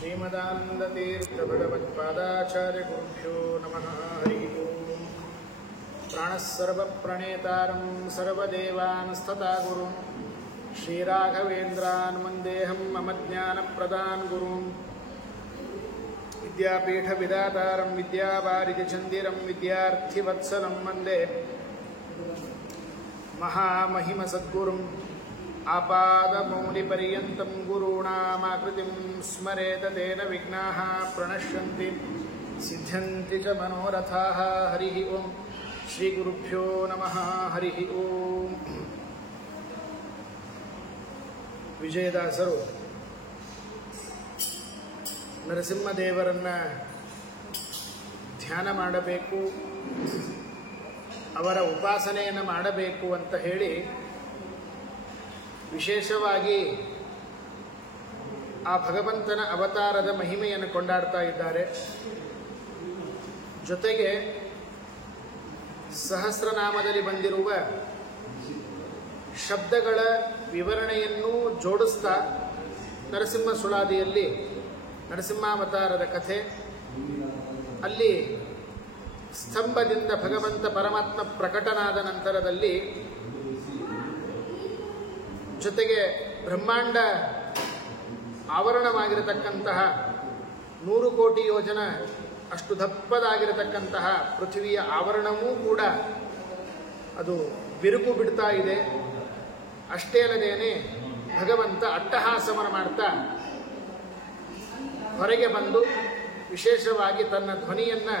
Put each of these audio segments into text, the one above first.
श्रीमदानन्दतीर्थभगवत्पादाचार्यगुरुभ्यो नमः। हरिः ओम्। प्राणस्सर्वप्रणेतारं सर्वदेवांस्तथा गुरुं श्रीराघवेन्द्रान् वन्देऽहं मम ज्ञानप्रदान् गुरुं। विद्यापीठविदातारं विद्यावारिधिचन्दिरं विद्यार्थिवत्सलं वन्दे महामहिमसद्गुरुम् आपादमौलिपर्यन्तं गुरूणामाकृतिं स्मरेत तेन विघ्नाः प्रणश्यन्ति सिद्ध्यन्ति च मनोरथाः। हरिः ओम्। श्रीगुरुभ्यो नमः। हरिः ओम्। ವಿಜಯದಾಸರು ನರಸಿಂಹದೇವರನ್ನ ಧ್ಯಾನ ಮಾಡಬೇಕು, ಅವರ ಉಪಾಸನೆಯನ್ನು ಮಾಡಬೇಕು ಅಂತ ಹೇಳಿ ವಿಶೇಷವಾಗಿ ಆ ಭಗವಂತನ ಅವತಾರದ ಮಹಿಮೆಯನ್ನು ಕೊಂಡಾಡ್ತಾ ಇದ್ದಾರೆ. ಜೊತೆಗೆ ಸಹಸ್ರನಾಮದಲ್ಲಿ ಬಂದಿರುವ ಶಬ್ದಗಳ ವಿವರಣೆಯನ್ನು ಜೋಡಿಸ್ತಾ ನರಸಿಂಹ ಸುಳಾದಿಯಲ್ಲಿ ನರಸಿಂಹಾವತಾರದ ಕಥೆ, ಅಲ್ಲಿ ಸ್ತಂಭದಿಂದ ಭಗವಂತ ಪರಮಾತ್ಮ ಪ್ರಕಟನಾದ ನಂತರದಲ್ಲಿ ಜೊತೆಗೆ ಬ್ರಹ್ಮಾಂಡ ಆವರಣವಾಗಿರತಕ್ಕಂತಹ 100 ಕೋಟಿ ಯೋಜನ ಅಷ್ಟು ದಪ್ಪದಾಗಿರತಕ್ಕಂತಹ ಪೃಥ್ವಿಯ ಆವರಣವೂ ಕೂಡ ಅದು ಬಿರುಕು ಬಿಡ್ತಾ ಇದೆ. ಅಷ್ಟೇ ಅಲ್ಲದೇನೆ ಭಗವಂತ ಅಟ್ಟಹಾಸವನ್ನು ಮಾಡ್ತಾ ಹೊರಗೆ ಬಂದು ವಿಶೇಷವಾಗಿ ತನ್ನ ಧ್ವನಿಯನ್ನು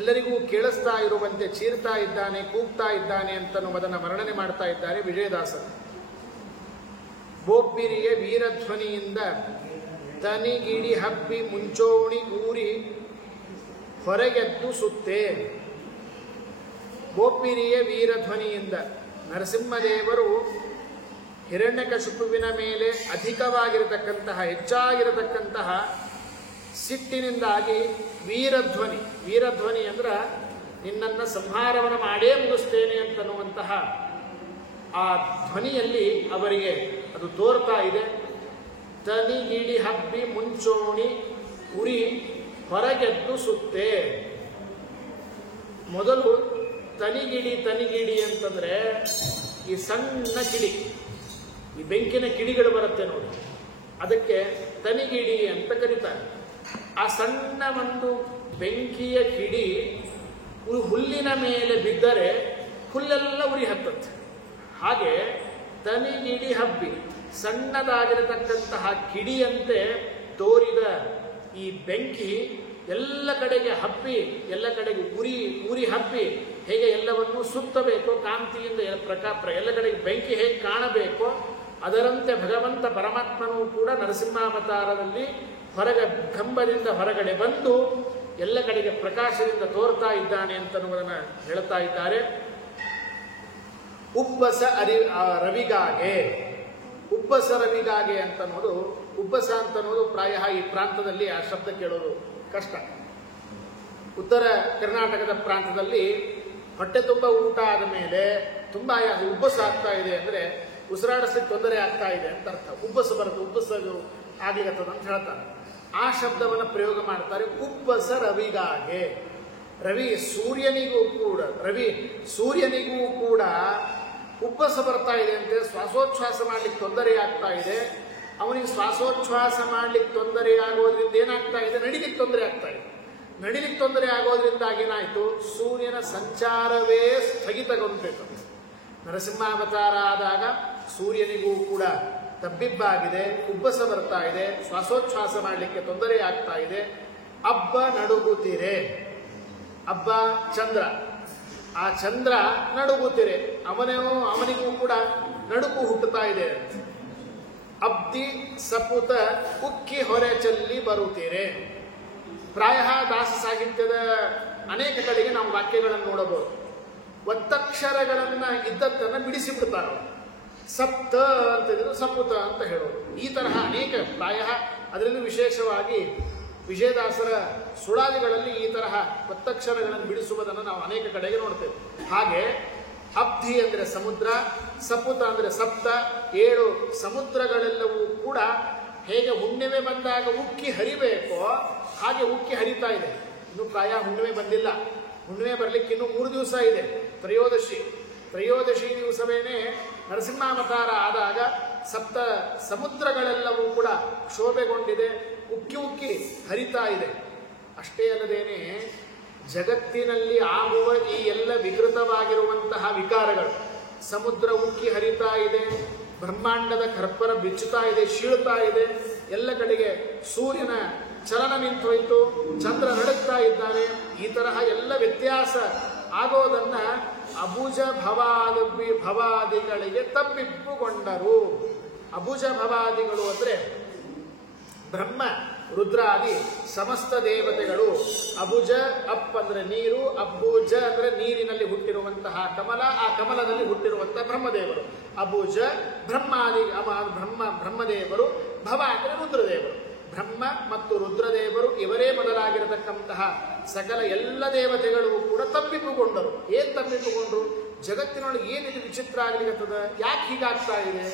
ಎಲ್ಲರಿಗೂ ಕೇಳಿಸ್ತಾ ಇರುವಂತೆ ಚೀರ್ತಾ ಇದ್ದಾನೆ, ಕೂಗ್ತಾ ಇದ್ದಾನೆ ಅಂತನ್ನುವುದನ್ನು ವರ್ಣನೆ ಮಾಡ್ತಾ ಇದ್ದಾರೆ ವಿಜಯದಾಸರು. ಬೋಬ್ಬಿರಿಯ ವೀರಧ್ವನಿಯಿಂದ ತನಿಗಿಡಿ ಹಬ್ಬಿ ಮುಂಚೋಣಿ ಊರಿ ಹೊರಗೆದ್ದು ಸುತ್ತೆ. ಬೋಬ್ಬಿರಿಯ ವೀರಧ್ವನಿಯಿಂದ ನರಸಿಂಹದೇವರು ಹಿರಣ್ಯಕಶಿಪುವಿನ ಮೇಲೆ ಅಧಿಕವಾಗಿರತಕ್ಕಂತಹ ಹೆಚ್ಚಾಗಿರತಕ್ಕಂತಹ ಸಿಟ್ಟಿನಿಂದಾಗಿ ವೀರಧ್ವನಿ ಅಂದ್ರೆ ನಿನ್ನನ್ನು ಸಂಹಾರವನ್ನು ಮಾಡೇ ಮುಗಿಸ್ತೇನೆ ಅಂತನ್ನುವಂತಹ ಆ ಧ್ವನಿಯಲ್ಲಿ ಅವರಿಗೆ ಅದು ತೋರ್ತಾ ಇದೆ. ತನಿಗಿಡಿ ಹಬ್ಬಿ ಮುಂಚೋಣಿ ಉರಿ ಹೊರಗೆದ್ದು ಸುತ್ತೆ. ಮೊದಲು ತನಿಗಿಡಿ ಅಂತಂದ್ರೆ ಈ ಸಣ್ಣ ಕಿಡಿ, ಈ ಬೆಂಕಿನ ಕಿಡಿಗಳು ಬರುತ್ತೆ ನೋಡಿ, ಅದಕ್ಕೆ ತನಿಗಿಡಿ ಅಂತ ಕರೀತಾರೆ. ಆ ಸಣ್ಣ ಒಂದು ಬೆಂಕಿಯ ಕಿಡಿ ಹುಲ್ಲಿನ ಮೇಲೆ ಬಿದ್ದರೆ ಹುಲ್ಲೆಲ್ಲ ಉರಿ ಹತ್ತುತ್ತೆ. ಹಾಗೆ ತನಿಗಿಡಿ ಹಬ್ಬಿ ಸಣ್ಣದಾಗಿರತಕ್ಕಂತಹ ಕಿಡಿಯಂತೆ ತೋರಿದ ಈ ಬೆಂಕಿ ಎಲ್ಲ ಕಡೆಗೆ ಹಬ್ಬಿ, ಎಲ್ಲ ಕಡೆಗೆ ಉರಿ ಹಬ್ಬಿ ಹೇಗೆ ಎಲ್ಲವನ್ನೂ ಸುತ್ತಬೇಕೋ ಕಾಂತಿಯಿಂದ ಎಲ್ಲ ಕಡೆಗೆ ಬೆಂಕಿ ಹೇಗೆ ಕಾಣಬೇಕೋ ಅದರಂತೆ ಭಗವಂತ ಪರಮಾತ್ಮನೂ ಕೂಡ ನರಸಿಂಹಾವತಾರದಲ್ಲಿ ಕಂಬದಿಂದ ಹೊರಗಡೆ ಬಂದು ಎಲ್ಲ ಕಡೆಗೆ ಪ್ರಕಾಶದಿಂದ ತೋರ್ತಾ ಇದ್ದಾನೆ ಅಂತನ್ನುವುದನ್ನು ಹೇಳ್ತಾ ಇದ್ದಾರೆ. ಉಬ್ಬಸ ರವಿಗಾಗೆ, ಉಬ್ಬಸ ರವಿಗಾಗೆ ಅಂತನ್ನೋದು, ಉಬ್ಬಸ ಅಂತನ್ನೋದು ಪ್ರಾಯ ಈ ಪ್ರಾಂತದಲ್ಲಿ ಆ ಶಬ್ದ ಕೇಳೋದು ಕಷ್ಟ. ಉತ್ತರ ಕರ್ನಾಟಕದ ಪ್ರಾಂತದಲ್ಲಿ ಹೊಟ್ಟೆ ತುಂಬ ಊಟ ಆದ ಮೇಲೆ ತುಂಬ ಉಬ್ಬಸ ಆಗ್ತಾ ಇದೆ ಅಂದರೆ ಉಸಿರಾಡಿಸ್ಲಿಕ್ಕೆ ತೊಂದರೆ ಆಗ್ತಾ ಇದೆ ಅಂತ ಅರ್ಥ. ಉಬ್ಬಸ ಬರುತ್ತೆ, ಉಬ್ಬಸ ಆಗ್ಲಿಕ್ಕತ್ತದ ಅಂತ ಹೇಳ್ತಾರೆ. ಆ ಶಬ್ದವನ್ನು ಪ್ರಯೋಗ ಮಾಡ್ತಾರೆ. ಉಬ್ಬಸ ರವಿಗಾಗೆ. ಸೂರ್ಯನಿಗೂ ಕೂಡ ಉಬ್ಬಸ ಬರ್ತಾ ಇದೆ ಅಂತೆ. ಶ್ವಾಸೋಚ್ಛ್ವಾಸ ಮಾಡ್ಲಿಕ್ಕೆ ತೊಂದರೆ ಆಗ್ತಾ ಇದೆ. ಅವನಿಗೆ ಶ್ವಾಸೋಚ್ಛ್ವಾಸ ಮಾಡ್ಲಿಕ್ಕೆ ತೊಂದರೆ ಆಗೋದ್ರಿಂದ ಏನಾಗ್ತಾ ಇದೆ, ನಡಿಲಿಕ್ಕೆ ತೊಂದರೆ ಆಗ್ತಾ ಇದೆ. ನಡಿಲಿಕ್ಕೆ ತೊಂದರೆ ಆಗೋದ್ರಿಂದಾಗಿ ಏನಾಯ್ತು, ಸೂರ್ಯನ ಸಂಚಾರವೇ ಸ್ಥಗಿತಗೊಂಡಿತು. ನರಸಿಂಹಾವತಾರ ಆದಾಗ ಸೂರ್ಯನಿಗೂ ಕೂಡ ತಬ್ಬಿಬ್ಬಾಗಿದೆ, ಉಬ್ಬಸ ಬರ್ತಾ ಇದೆ, ಶ್ವಾಸೋಚ್ಛ್ವಾಸ ಮಾಡಲಿಕ್ಕೆ ತೊಂದರೆ ಆಗ್ತಾ ಇದೆ. ಅಬ್ಬ ನಡುಗುತ್ತಿರೆ. ಅಬ್ಬ ಚಂದ್ರ, ಆ ಚಂದ್ರ ನಡುಗುತ್ತಿರೆ, ಅವನಿಗೂ ಕೂಡ ನಡುಗು ಹುಟ್ಟುತ್ತಾ ಇದೆ. ಅಬ್ದಿ ಸಪುತ ಉಕ್ಕಿ ಹೊರೆ ಚೆಲ್ಲಿ ಬರುತ್ತೀರೆ. ಪ್ರಾಯ ದಾಸ ಸಾಹಿತ್ಯದ ಅನೇಕ ಕಡೆಗೆ ನಾವು ವಾಕ್ಯಗಳನ್ನು ನೋಡಬಹುದು. ಒತ್ತಕ್ಷರಗಳನ್ನ ಇದ್ದದ್ದನ್ನು ಬಿಡಿಸಿಬಿಡ್ತಾರೆ. ಸಪ್ತ ಅಂತಿದ್ರು ಸಪುತ ಅಂತ ಹೇಳೋದು. ಈ ತರಹ ಅನೇಕ ಪ್ರಾಯ ಅದರಲ್ಲೂ ವಿಶೇಷವಾಗಿ ವಿಜಯದಾಸರ ಸುಳಾದಿಗಳಲ್ಲಿ ಈ ತರಹ ಒತ್ತಕ್ಷರಗಳನ್ನು ಬಿಡಿಸುವುದನ್ನು ನಾವು ಅನೇಕ ಕಡೆಗೆ ನೋಡ್ತೇವೆ. ಹಾಗೆ ಅಬ್ಧಿ ಅಂದರೆ ಸಮುದ್ರ, ಸಪುತ ಅಂದರೆ ಸಪ್ತ, 7 ಸಮುದ್ರಗಳೆಲ್ಲವೂ ಕೂಡ ಹೇಗೆ ಹುಣ್ಣಿಮೆ ಬಂದಾಗ ಉಕ್ಕಿ ಹರಿಬೇಕೋ ಹಾಗೆ ಉಕ್ಕಿ ಹರಿತಾ ಇದೆ. ಇನ್ನು ಪ್ರಾಯ ಹುಣ್ಣಿಮೆ ಬಂದಿಲ್ಲ. ಹುಣ್ಣಿಮೆ ಬರಲಿಕ್ಕೆ ಇನ್ನು 3 ದಿವಸ ಇದೆ. ತ್ರಯೋದಶಿ ದಿವಸವೇನೆ ನರಸಿಂಹಾವತಾರ ಆದಾಗ ಸಪ್ತ ಸಮುದ್ರಗಳೆಲ್ಲವೂ ಕೂಡ ಕ್ಷೋಭೆಗೊಂಡಿದೆ, ಉಕ್ಕಿ ಹರಿತಾ ಇದೆ. ಅಷ್ಟೇ ಅಲ್ಲದೇನೆ ಜಗತ್ತಿನಲ್ಲಿ ಆಗುವ ಈ ಎಲ್ಲ ವಿಕೃತವಾಗಿರುವಂತಹ ವಿಕಾರಗಳು, ಸಮುದ್ರ ಉಕ್ಕಿ ಹರಿತಾ ಇದೆ, ಬ್ರಹ್ಮಾಂಡದ ಕರ್ಪರ ಬಿಚ್ಚುತ್ತಾ ಇದೆ, ಶೀಳುತ್ತಾ ಇದೆ, ಎಲ್ಲ ಕಡೆಗೆ ಸೂರ್ಯನ ಚಲನ ನಿಂತೋಯ್ತು, ಚಂದ್ರ ನಡುತ್ತಾ ಇದ್ದಾನೆ. ಈ ತರಹ ಎಲ್ಲ ವ್ಯತ್ಯಾಸ ಆಗೋದನ್ನ ಅಬುಜ ಭವಾದಿಗಳಿಗೆ ತಪ್ಪಿಪ್ಪುಗೊಂಡರು. ಅಬುಜ ಭವಾದಿಗಳು ಅಂದ್ರೆ ಬ್ರಹ್ಮ ರುದ್ರಾದಿ ಸಮಸ್ತ ದೇವತೆಗಳು. ಅಬುಜ ಅಪ್ ಅಂದ್ರೆ ನೀರು, ಅಬ್ಬುಜ ಅಂದ್ರೆ ನೀರಿನಲ್ಲಿ ಹುಟ್ಟಿರುವಂತಹ ಕಮಲ, ಆ ಕಮಲದಲ್ಲಿ ಹುಟ್ಟಿರುವಂತಹ ಬ್ರಹ್ಮದೇವರು. ಅಬುಜ ಬ್ರಹ್ಮದೇವರು, ಭವ ಅಂದ್ರೆ ರುದ್ರದೇವರು. ಬ್ರಹ್ಮ ಮತ್ತು ರುದ್ರದೇವರು ಇವರೇ ಮೊದಲಾಗಿರತಕ್ಕಂತಹ ಸಕಲ ಎಲ್ಲ ದೇವತೆಗಳು ಕೂಡ ತಪ್ಪಿಪ್ಪುಗೊಂಡರು. ಏನ್ ತಪ್ಪಿಪ್ಪುಗೊಂಡ್ರು? ಜಗತ್ತಿನೊಳಗೆ ಏನಿದು ವಿಚಿತ್ರ ಆಗ್ಲಿಕ್ಕದ, ಯಾಕೆ ಹೀಗಾಗ್ತಾ ಇದೆ,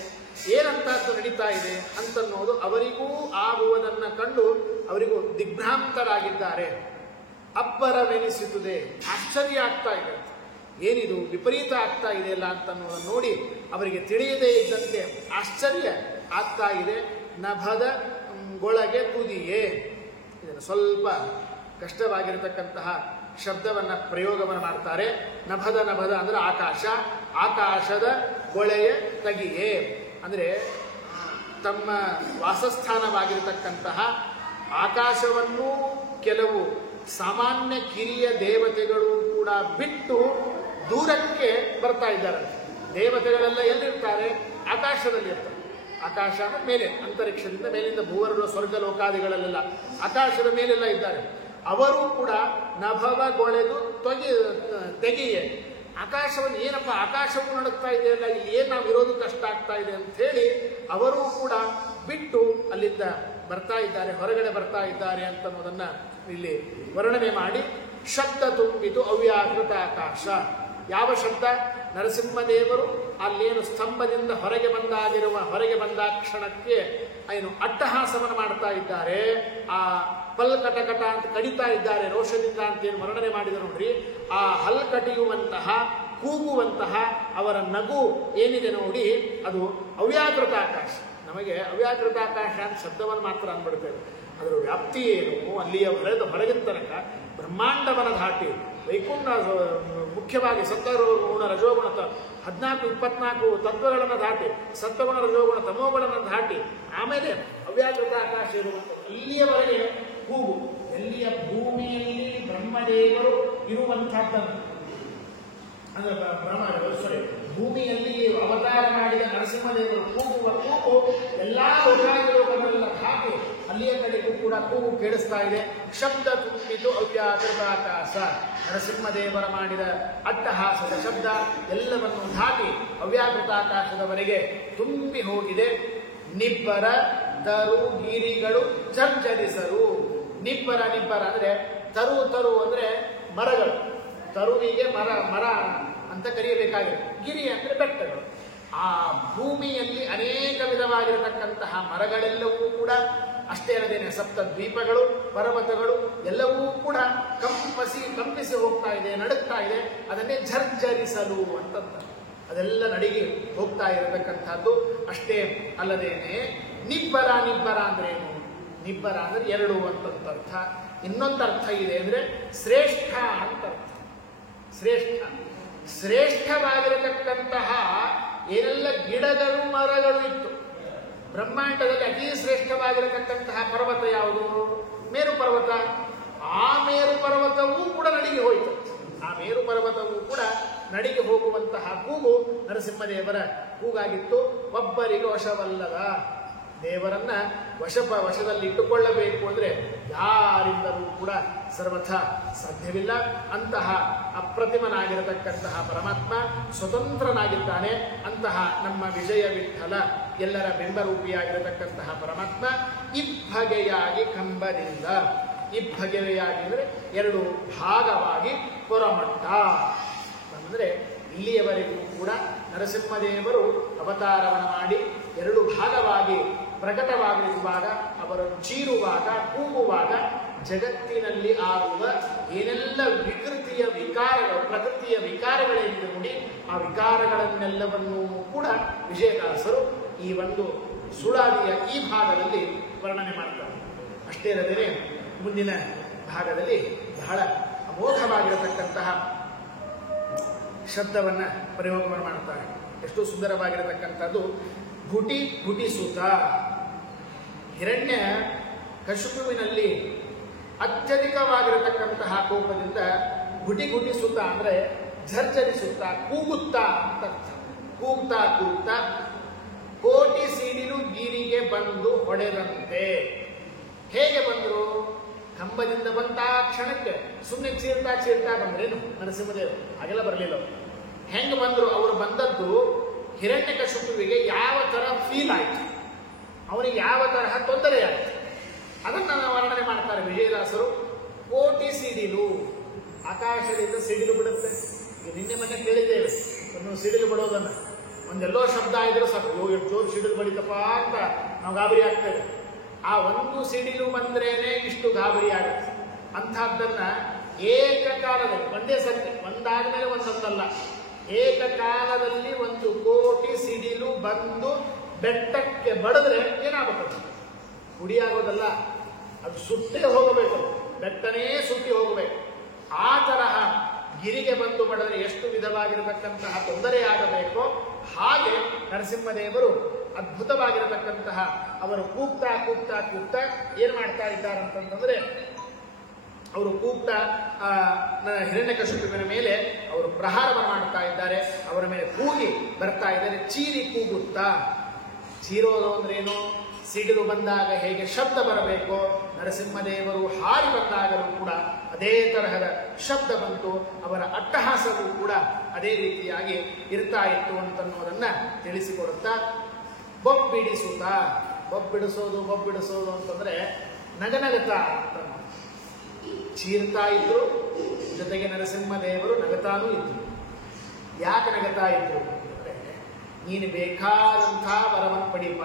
ಏನಂತದ್ದು ನಡೀತಾ ಇದೆ ಅಂತನ್ನೋದು ಅವರಿಗೂ ಆಗುವುದನ್ನು ಕಂಡು ಅವರಿಗೂ ದಿಗ್ಭ್ರಾಂತರಾಗಿದ್ದಾರೆ. ಅಬ್ಬರವೆನಿಸುತ್ತದೆ, ಆಶ್ಚರ್ಯ ಆಗ್ತಾ ಇದೆ, ಏನಿದು ವಿಪರೀತ ಆಗ್ತಾ ಇದೆಯಲ್ಲ ಅಂತನ್ನೋದನ್ನು ನೋಡಿ ಅವರಿಗೆ ತಿಳಿಯದೇ ಇದ್ದಂತೆ ಆಶ್ಚರ್ಯ ಆಗ್ತಾ ಇದೆ. ನಭದ ಗೊಳಗೆ ತುದಿಯೇ, ಇದನ್ನು ಸ್ವಲ್ಪ ಕಷ್ಟವಾಗಿರತಕ್ಕಂತಹ ಶಬ್ದವನ್ನ ಪ್ರಯೋಗವನ್ನು ಮಾಡ್ತಾರೆ. ನಭದ ಅಂದ್ರೆ ಆಕಾಶ, ಆಕಾಶದ ಗೊಳೆಯ ತಗಿಯೇ ಅಂದ್ರೆ ತಮ್ಮ ವಾಸಸ್ಥಾನವಾಗಿರತಕ್ಕಂತಹ ಆಕಾಶವನ್ನು ಕೆಲವು ಸಾಮಾನ್ಯ ಕಿರಿಯ ದೇವತೆಗಳು ಕೂಡ ಬಿಟ್ಟು ದೂರಕ್ಕೆ ಬರ್ತಾ ಇದ್ದಾರೆ. ದೇವತೆಗಳೆಲ್ಲ ಎಲ್ಲಿರ್ತಾರೆ? ಆಕಾಶದಲ್ಲಿ ಇರ್ತಾರೆ. ಆಕಾಶ ಅಂದ್ರೆ ಮೇಲೆ, ಅಂತರಿಕ್ಷದಿಂದ ಮೇಲಿಂದ ಭೂವರ್ಗ ಸ್ವರ್ಗ ಲೋಕಾದಿಗಳಲ್ಲೆಲ್ಲ ಆಕಾಶದ ಮೇಲೆಲ್ಲ ಇದ್ದಾರೆ. ಅವರು ಕೂಡ ನಭವಗೊಳೆದು ತೆಗೆಯೇ, ಆಕಾಶವನ್ನು ಏನಪ್ಪ ಆಕಾಶವು ನಡುತ್ತಾ ಇದೆಯಲ್ಲ, ಇಲ್ಲಿ ಏನ್ ನಾವು ಇರೋದು ಕಷ್ಟ ಆಗ್ತಾ ಇದೆ ಅಂತ ಹೇಳಿ ಅವರೂ ಕೂಡ ಬಿಟ್ಟು ಅಲ್ಲಿಂದ ಬರ್ತಾ ಇದ್ದಾರೆ, ಹೊರಗಡೆ ಬರ್ತಾ ಇದ್ದಾರೆ ಅಂತನ್ನೋದನ್ನ ಇಲ್ಲಿ ವರ್ಣನೆ ಮಾಡಿ ಶಬ್ದ ತುಂಬಿತು ಅವ್ಯಾಕೃತ ಆಕಾಶ. ಯಾವ ಶಬ್ದ? ನರಸಿಂಹದೇವರು ಅಲ್ಲೇನು ಸ್ತಂಭದಿಂದ ಹೊರಗೆ ಬಂದ ಕ್ಷಣಕ್ಕೆ ಏನು ಅಟ್ಟಹಾಸವನ್ನು ಮಾಡ್ತಾ ಇದ್ದಾರೆ, ಆ ಕಟ ಅಂತ ಕಡಿತಾ ಇದ್ದಾರೆ ರೋಷದಿಂದ ಅಂತ ಏನು ವರ್ಣನೆ ಮಾಡಿದ್ರು ನೋಡ್ರಿ. ಆ ಹಲ್ ಕಟಿಯುವಂತಹ ಕೂಗುವಂತಹ ಅವರ ನಗು ಏನಿದೆ ನೋಡಿ, ಅದು ಅವ್ಯಾಕೃತ ಆಕಾಶ. ನಮಗೆ ಅವ್ಯಾಕೃತ ಆಕಾಶ ಅಂತ ಶಬ್ದವನ್ನು ಮಾತ್ರ ಅಂದ್ಬಿಡ್ತೇವೆ, ಅದರ ವ್ಯಾಪ್ತಿ ಏನು, ಅಲ್ಲಿಯ ಹೊರಗಿನ ತನಕ ಬ್ರಹ್ಮಾಂಡವನ್ನು ದಾಟಿ ವೈಕುಂಠ, ಮುಖ್ಯವಾಗಿ ಸತ್ವಗುಣ ರಜೋಗುಣ 14-24 ತತ್ವಗಳನ್ನು ದಾಟಿ ಸತ್ವಗುಣ ರಜೋಗುಣ ತಮೋಗಳನ್ನು ದಾಟಿ ಆಮೇಲೆ ಅವ್ಯಾಕೃತ ಆಕಾಶ ಇರುವಂಥದ್ದು. ಇಲ್ಲಿಯವರೆಗೆ ಕೂಗು, ಎಲ್ಲಿಯ ಭೂಮಿಯಲ್ಲಿ ಬ್ರಹ್ಮದೇವರು ಇರುವಂತಹದ್ದನ್ನು ಅಂದ್ರೆ ಭೂಮಿಯಲ್ಲಿ ಅವತಾರ ಮಾಡಿದ ನರಸಿಂಹದೇವರು ಕೂಗುವ ಕೂಗು ಎಲ್ಲಾ ಲೋಕಾದಿಗಳನ್ನೆಲ್ಲ ಹಾಕಿ ಅಲ್ಲಿಯ ಕಡೆಗೂ ಕೂಡ ಕೂಗು ಕೇಳಿಸ್ತಾ ಇದೆ. ಶಬ್ದ ತುಂಬಿತು ಅವ್ಯಾಕೃತ ಆಕಾಶ, ನರಸಿಂಹದೇವರ ಮಾಡಿದ ಅಟ್ಟಹಾಸದ ಶಬ್ದ ಎಲ್ಲವನ್ನು ದಾಟಿ ಅವ್ಯಾಕೃತ ಆಕಾಶದವರೆಗೆ ತುಂಬಿ ಹೋಗಿದೆ. ನಿಬ್ಬರ ದರು ಗಿರಿಗಳು ಜರ್ಜರಿಸರು. ನಿಬ್ಬರ ಅಂದ್ರೆ ತರು ಅಂದ್ರೆ ಮರಗಳು, ತರುವಿಗೆ ಮರ ಅಂತ ಕರೆಯಬೇಕಾಗಿದೆ. ಗಿರಿ ಅಂದ್ರೆ ಬೆಟ್ಟಗಳು. ಆ ಭೂಮಿಯಲ್ಲಿ ಅನೇಕ ವಿಧವಾಗಿರತಕ್ಕಂತಹ ಮರಗಳೆಲ್ಲವೂ ಕೂಡ ಅಷ್ಟೇ ಅಲ್ಲದೇನೆ ಸಪ್ತ ದ್ವೀಪಗಳು, ಪರ್ವತಗಳು ಎಲ್ಲವೂ ಕೂಡ ಕಂಪಿಸಿ ಹೋಗ್ತಾ ಇದೆ, ನಡುಗ್ತಾ ಇದೆ. ಅದನ್ನೇ ಜರ್ಜರಿಸಲು ಅಂತಂತ ಅದೆಲ್ಲ ನಡಿಗೆ ಹೋಗ್ತಾ ಇರತಕ್ಕಂಥದ್ದು. ಅಷ್ಟೇ ಅಲ್ಲದೇನೆ ನಿಬ್ಬರ ಅಂದ್ರೆ ಏನು? ನಿಬ್ಬರ ಅಂದ್ರೆ 2 ಅಂತಂತ ಅರ್ಥ. ಇನ್ನೊಂದು ಅರ್ಥ ಇದೆ ಅಂದ್ರೆ ಶ್ರೇಷ್ಠ ಅಂತ ಅರ್ಥ. ಶ್ರೇಷ್ಠವಾಗಿರತಕ್ಕಂತಹ ಏನೆಲ್ಲ ಗಿಡಗಳು ಮರಗಳು ಇತ್ತು ಬ್ರಹ್ಮಾಂಡದಲ್ಲಿ, ಅತೀ ಶ್ರೇಷ್ಠವಾಗಿರತಕ್ಕಂತಹ ಪರ್ವತ ಯಾವುದು? ಮೇರು ಪರ್ವತ. ಆ ಮೇರು ಪರ್ವತವೂ ಕೂಡ ನಡಿಗೆ ಹೋಯಿತು. ಆ ಮೇರು ಪರ್ವತವೂ ಕೂಡ ನಡಿಗೆ ಹೋಗುವಂತಹ ಕೂಗು ನರಸಿಂಹದೇವರ ಕೂಗಾಗಿತ್ತು. ಒಬ್ಬರಿಗೆ ವಶವಲ್ಲದ ದೇವರನ್ನ ವಶದಲ್ಲಿ ಇಟ್ಟುಕೊಳ್ಳಬೇಕು ಅಂದ್ರೆ ಯಾರಿಂದಲೂ ಕೂಡ ಸರ್ವಥ ಸಾಧ್ಯವಿಲ್ಲ. ಅಂತಹ ಅಪ್ರತಿಮನಾಗಿರತಕ್ಕಂತಹ ಪರಮಾತ್ಮ ಸ್ವತಂತ್ರನಾಗಿದ್ದಾನೆ. ಅಂತಹ ನಮ್ಮ ವಿಜಯ ವಿಠಲ ಎಲ್ಲರ ಬಿಂಬರೂಪಿಯಾಗಿರತಕ್ಕಂತಹ ಪರಮಾತ್ಮ ಇಬ್ಬಗೆಯಾಗಿ ಕಂಬದಿಂದ, ಇಬ್ಬಗೆಯಾಗಿ ಅಂದರೆ 2 ಭಾಗವಾಗಿ ಹೊರಮಟ್ಟ ಅಂದರೆ ಇಲ್ಲಿಯವರೆಗೂ ಕೂಡ ನರಸಿಂಹದೇವರು ಅವತಾರವನ್ನು ಮಾಡಿ 2 ಭಾಗವಾಗಿ ಪ್ರಕಟವಾಗಿರುವಾಗ, ಅವರು ಚೀರುವಾಗ, ಕೂಗುವಾಗ ಜಗತ್ತಿನಲ್ಲಿ ಆಗುವ ಏನೆಲ್ಲ ವಿಕೃತಿಯ ವಿಕಾರಗಳು, ಪ್ರಕೃತಿಯ ವಿಕಾರಗಳೇನಿದೆ ನೋಡಿ, ಆ ವಿಕಾರಗಳನ್ನೆಲ್ಲವನ್ನೂ ಕೂಡ ವಿಜಯದಾಸರು ಈ ಒಂದು ಸುಳಾದಿಯ ಈ ಭಾಗದಲ್ಲಿ ವರ್ಣನೆ ಮಾಡ್ತಾರೆ. ಅಷ್ಟೇ ಅಲ್ಲದೆ ಮುಂದಿನ ಭಾಗದಲ್ಲಿ ಬಹಳ ಅಮೋಘವಾಗಿರತಕ್ಕಂತಹ ಶಬ್ದವನ್ನ ಪ್ರಯೋಗವನ್ನು ಮಾಡ್ತಾರೆ. ಎಷ್ಟು ಸುಂದರವಾಗಿರತಕ್ಕಂಥದ್ದು. ಗುಟಿ ಗುಟಿಸುತ್ತ, ಹಿರಣ್ಯ ಕಶುಪುವಿನಲ್ಲಿ ಅತ್ಯಧಿಕವಾಗಿರತಕ್ಕಂತಹ ಕೋಪದಿಂದ ಗುಟಿ ಗುಟಿಸುತ್ತ ಅಂದ್ರೆ ಝರ್ಜರಿಸುತ್ತಾ, ಕೂಗುತ್ತಾ ಅಂತ ಅರ್ಥ. ಕೂಗ್ತಾ ಕೂಗ್ತಾ ಕೋಟಿ ಸಿಡಿಲು ಗೀರಿಗೆ ಬಂದು ಹೊಡೆದಂತೆ. ಹೇಗೆ ಬಂದರು? ಕಂಬದಿಂದ ಬಂದ ಕ್ಷಣಕ್ಕೆ ಸುಮ್ಮನೆ ಚೀರ್ತಾ ಬಂದ್ರೇನು ನರಸಿಂಹದೇವರು? ಹಾಗೆಲ್ಲ ಬರಲಿಲ್ಲ. ಹೆಂಗೆ ಬಂದರು? ಅವರು ಬಂದದ್ದು ಹಿರಣ್ಯಕಶಿಪುವಿಗೆ ಯಾವ ತರ ಫೀಲ್ ಆಯ್ತು, ಅವನಿಗೆ ಯಾವ ತರಹ ತೊಂದರೆ ಆಯ್ತು, ಅದನ್ನ ವರ್ಣನೆ ಮಾಡ್ತಾರೆ ವಿಜಯದಾಸರು. ಕೋಟಿ ಸಿಡಿಲು, ಆಕಾಶದಿಂದ ಸಿಡಿಲು ಬಿಡುತ್ತೆ. ಈಗ ನಿನ್ನೆ ಮೊನ್ನೆ ಕೇಳಿದ್ದೇವೆ ಒಂದು ಸಿಡಿಲು ಬಿಡೋದನ್ನ. ಒಂದೆಲ್ಲೋ ಶಬ್ದ ಆಗಿದ್ರೆ ಸಾಕು, ಎಷ್ಟು ಜೋರು ಸಿಡಿಲು ಬಡಿತಪ್ಪ ಅಂತ ನಾವು ಗಾಬರಿ ಆಗ್ತೇವೆ. ಆ ಒಂದು ಸಿಡಿಲು ಬಂದ್ರೇನೆ ಇಷ್ಟು ಗಾಬರಿ ಆಗುತ್ತೆ. ಅಂಥದ್ದನ್ನ ಏಕಕಾಲದಲ್ಲಿ, ಒಂದೇ ಸಂಖ್ಯೆ, ಒಂದಾದ್ಮೇಲೆ ಒಂದೊಂದಲ್ಲ, ಏಕಕಾಲದಲ್ಲಿ ಒಂದು ಕೋಟಿ ಸಿಡಿಲು ಬಂದು ಬೆಟ್ಟಕ್ಕೆ ಬಡಿದ್ರೆ ಏನಾಗುತ್ತೆ? ಹುಡಿಯಾಗೋದಲ್ಲ, ಅದು ಸುಟ್ಟೇ ಹೋಗಬೇಕು, ಬೆಟ್ಟನೇ ಸುಟ್ಟಿ ಹೋಗಬೇಕು. ಆ ತರಹ ಗಿರಿಗೆ ಬಂದು ಬಡಿದ್ರೆ ಎಷ್ಟು ವಿಧವಾಗಿರತಕ್ಕಂತಹ ತೊಂದರೆಯಾಗಬೇಕೋ ಹಾಗೆ ನರಸಿಂಹದೇವರು ಅದ್ಭುತವಾಗಿರತಕ್ಕಂತಹ ಅವರು ಕೂಗ್ತಾ ಕೂಗ್ತಾ ಕೂಗ್ತಾ ಏನ್ ಮಾಡ್ತಾ ಇದ್ದಾರಂತಂದ್ರೆ, ಅವರು ಕೂಗ್ತಾ ಹಿರಣ್ಯಕಶಿಪುವಿನ ಮೇಲೆ ಅವರು ಪ್ರಹಾರವನ್ನು ಮಾಡ್ತಾ ಇದ್ದಾರೆ. ಅವರ ಮೇಲೆ ಕೂಗಿ ಬರ್ತಾ ಇದ್ದಾರೆ. ಚೀರಿ ಕೂಗುತ್ತಾ, ಚೀರೋದು ಅಂದ್ರೇನು? ಸಿಡಿಲು ಬಂದಾಗ ಹೇಗೆ ಶಬ್ದ ಬರಬೇಕೋ, ನರಸಿಂಹದೇವರು ಹಾರಿ ಬಂದಾಗಲೂ ಕೂಡ ಅದೇ ತರಹದ ಶಬ್ದ ಬಂತು. ಅವರ ಅಟ್ಟಹಾಸವೂ ಕೂಡ ಅದೇ ರೀತಿಯಾಗಿ ಇರ್ತಾ ಇತ್ತು ಅಂತನ್ನೋದನ್ನ ತಿಳಿಸಿಕೊಡುತ್ತಾ, ಬೊಬ್ಬಿಡಿಸುತ್ತ, ಬೊಬ್ಬಿಡಿಸೋದು ಅಂತಂದ್ರೆ ನಗನಗತ ಅಂತ. ಚೀರ್ತಾ ಇದ್ರು, ಜೊತೆಗೆ ನರಸಿಂಹದೇವರು ನಗತಾನೂ ಇದ್ರು. ಯಾಕೆ ನಗತಾ ಇದ್ರು ಅಂದ್ರೆ, ನೀನು ಬೇಕಾದಂಥ ವರವನ್ನು ಪಡೀಪ,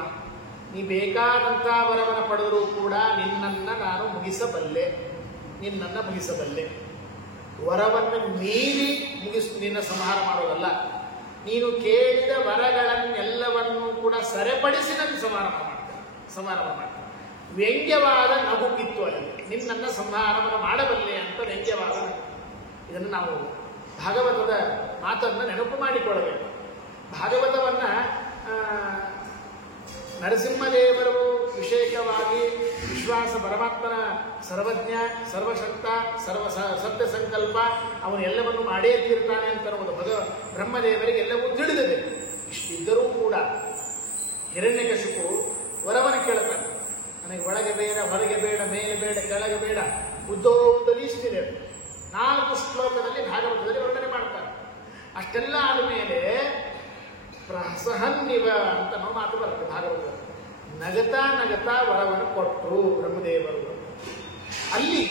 ನೀ ಬೇಕಾದಂಥ ವರವನ್ನು ಪಡೆದರೂ ಕೂಡ ನಿನ್ನನ್ನು ನಾನು ಮುಗಿಸಬಲ್ಲೆ, ನಿನ್ನನ್ನು ಮುಗಿಸಬಲ್ಲೆ. ವರವನ್ನು ಮೀರಿ ನಿನ್ನ ಸಂಹಾರ ಮಾಡೋದಲ್ಲ, ನೀನು ಕೇಳಿದ ವರಗಳನ್ನೆಲ್ಲವನ್ನೂ ಕೂಡ ಸರಿಪಡಿಸಿ ನನ್ನ ಸಮಾರಂಭ ಮಾಡ್ತಾರೆ. ವ್ಯಂಗ್ಯವಾದ ನಗುಕಿತ್ತು ಅಲ್ಲಿ, ನಿನ್ನನ್ನು ಸಂಹಾರವನ್ನು ಮಾಡಬಲ್ಲೆ ಅಂತ ವ್ಯಂಗ್ಯವಾದ ನಗು. ಇದನ್ನು ನಾವು ಭಾಗವತದ ಮಾತನ್ನು ನೆನಪು ಮಾಡಿಕೊಳ್ಳಬೇಕು. ಭಾಗವತವನ್ನ ನರಸಿಂಹದೇವರು ವಿಶೇಷವಾಗಿ ವಿಶ್ವಾಸ, ಪರಮಾತ್ಮನ ಸರ್ವಜ್ಞ, ಸರ್ವಶಕ್ತ, ಸತ್ಯ ಸಂಕಲ್ಪ, ಅವನು ಎಲ್ಲವನ್ನು ಮಾಡೇ ತೀರ್ತಾನೆ ಅಂತ ಬ್ರಹ್ಮದೇವರಿಗೆ ಎಲ್ಲವೂ ತಿಳಿದಿದೆ. ಇಷ್ಟಿದ್ದರೂ ಕೂಡ ಹಿರಣ್ಯಕಶಿಪು ವರವನ್ನು ಕೇಳ್ತಾನೆ. ನನಗೆ ಒಳಗೆ ಬೇಡ, ಹೊರಗೆ ಬೇಡ, ಮೇಲೆ ಬೇಡ, ಕೆಳಗೆ ಬೇಡ, ಉದ್ದೋದ್ದಲಿ ಇಷ್ಟಿದೆ. 4 ಶ್ಲೋಕದಲ್ಲಿ ಭಾಗವತದಲ್ಲಿ ವರ್ಣನೆ ಮಾಡ್ತಾರೆ. ಅಷ್ಟೆಲ್ಲ ಆದ ಮೇಲೆ ಪ್ರಸಹನ್ನಿವ ಅಂತ ನಾವು ಮಾತು ಬರುತ್ತೆ ಭಾಗವತ. ನಗತಾ ವರವನ್ನು ಕೊಟ್ಟರು ಬ್ರಹ್ಮದೇವರು. ಅಲ್ಲಿ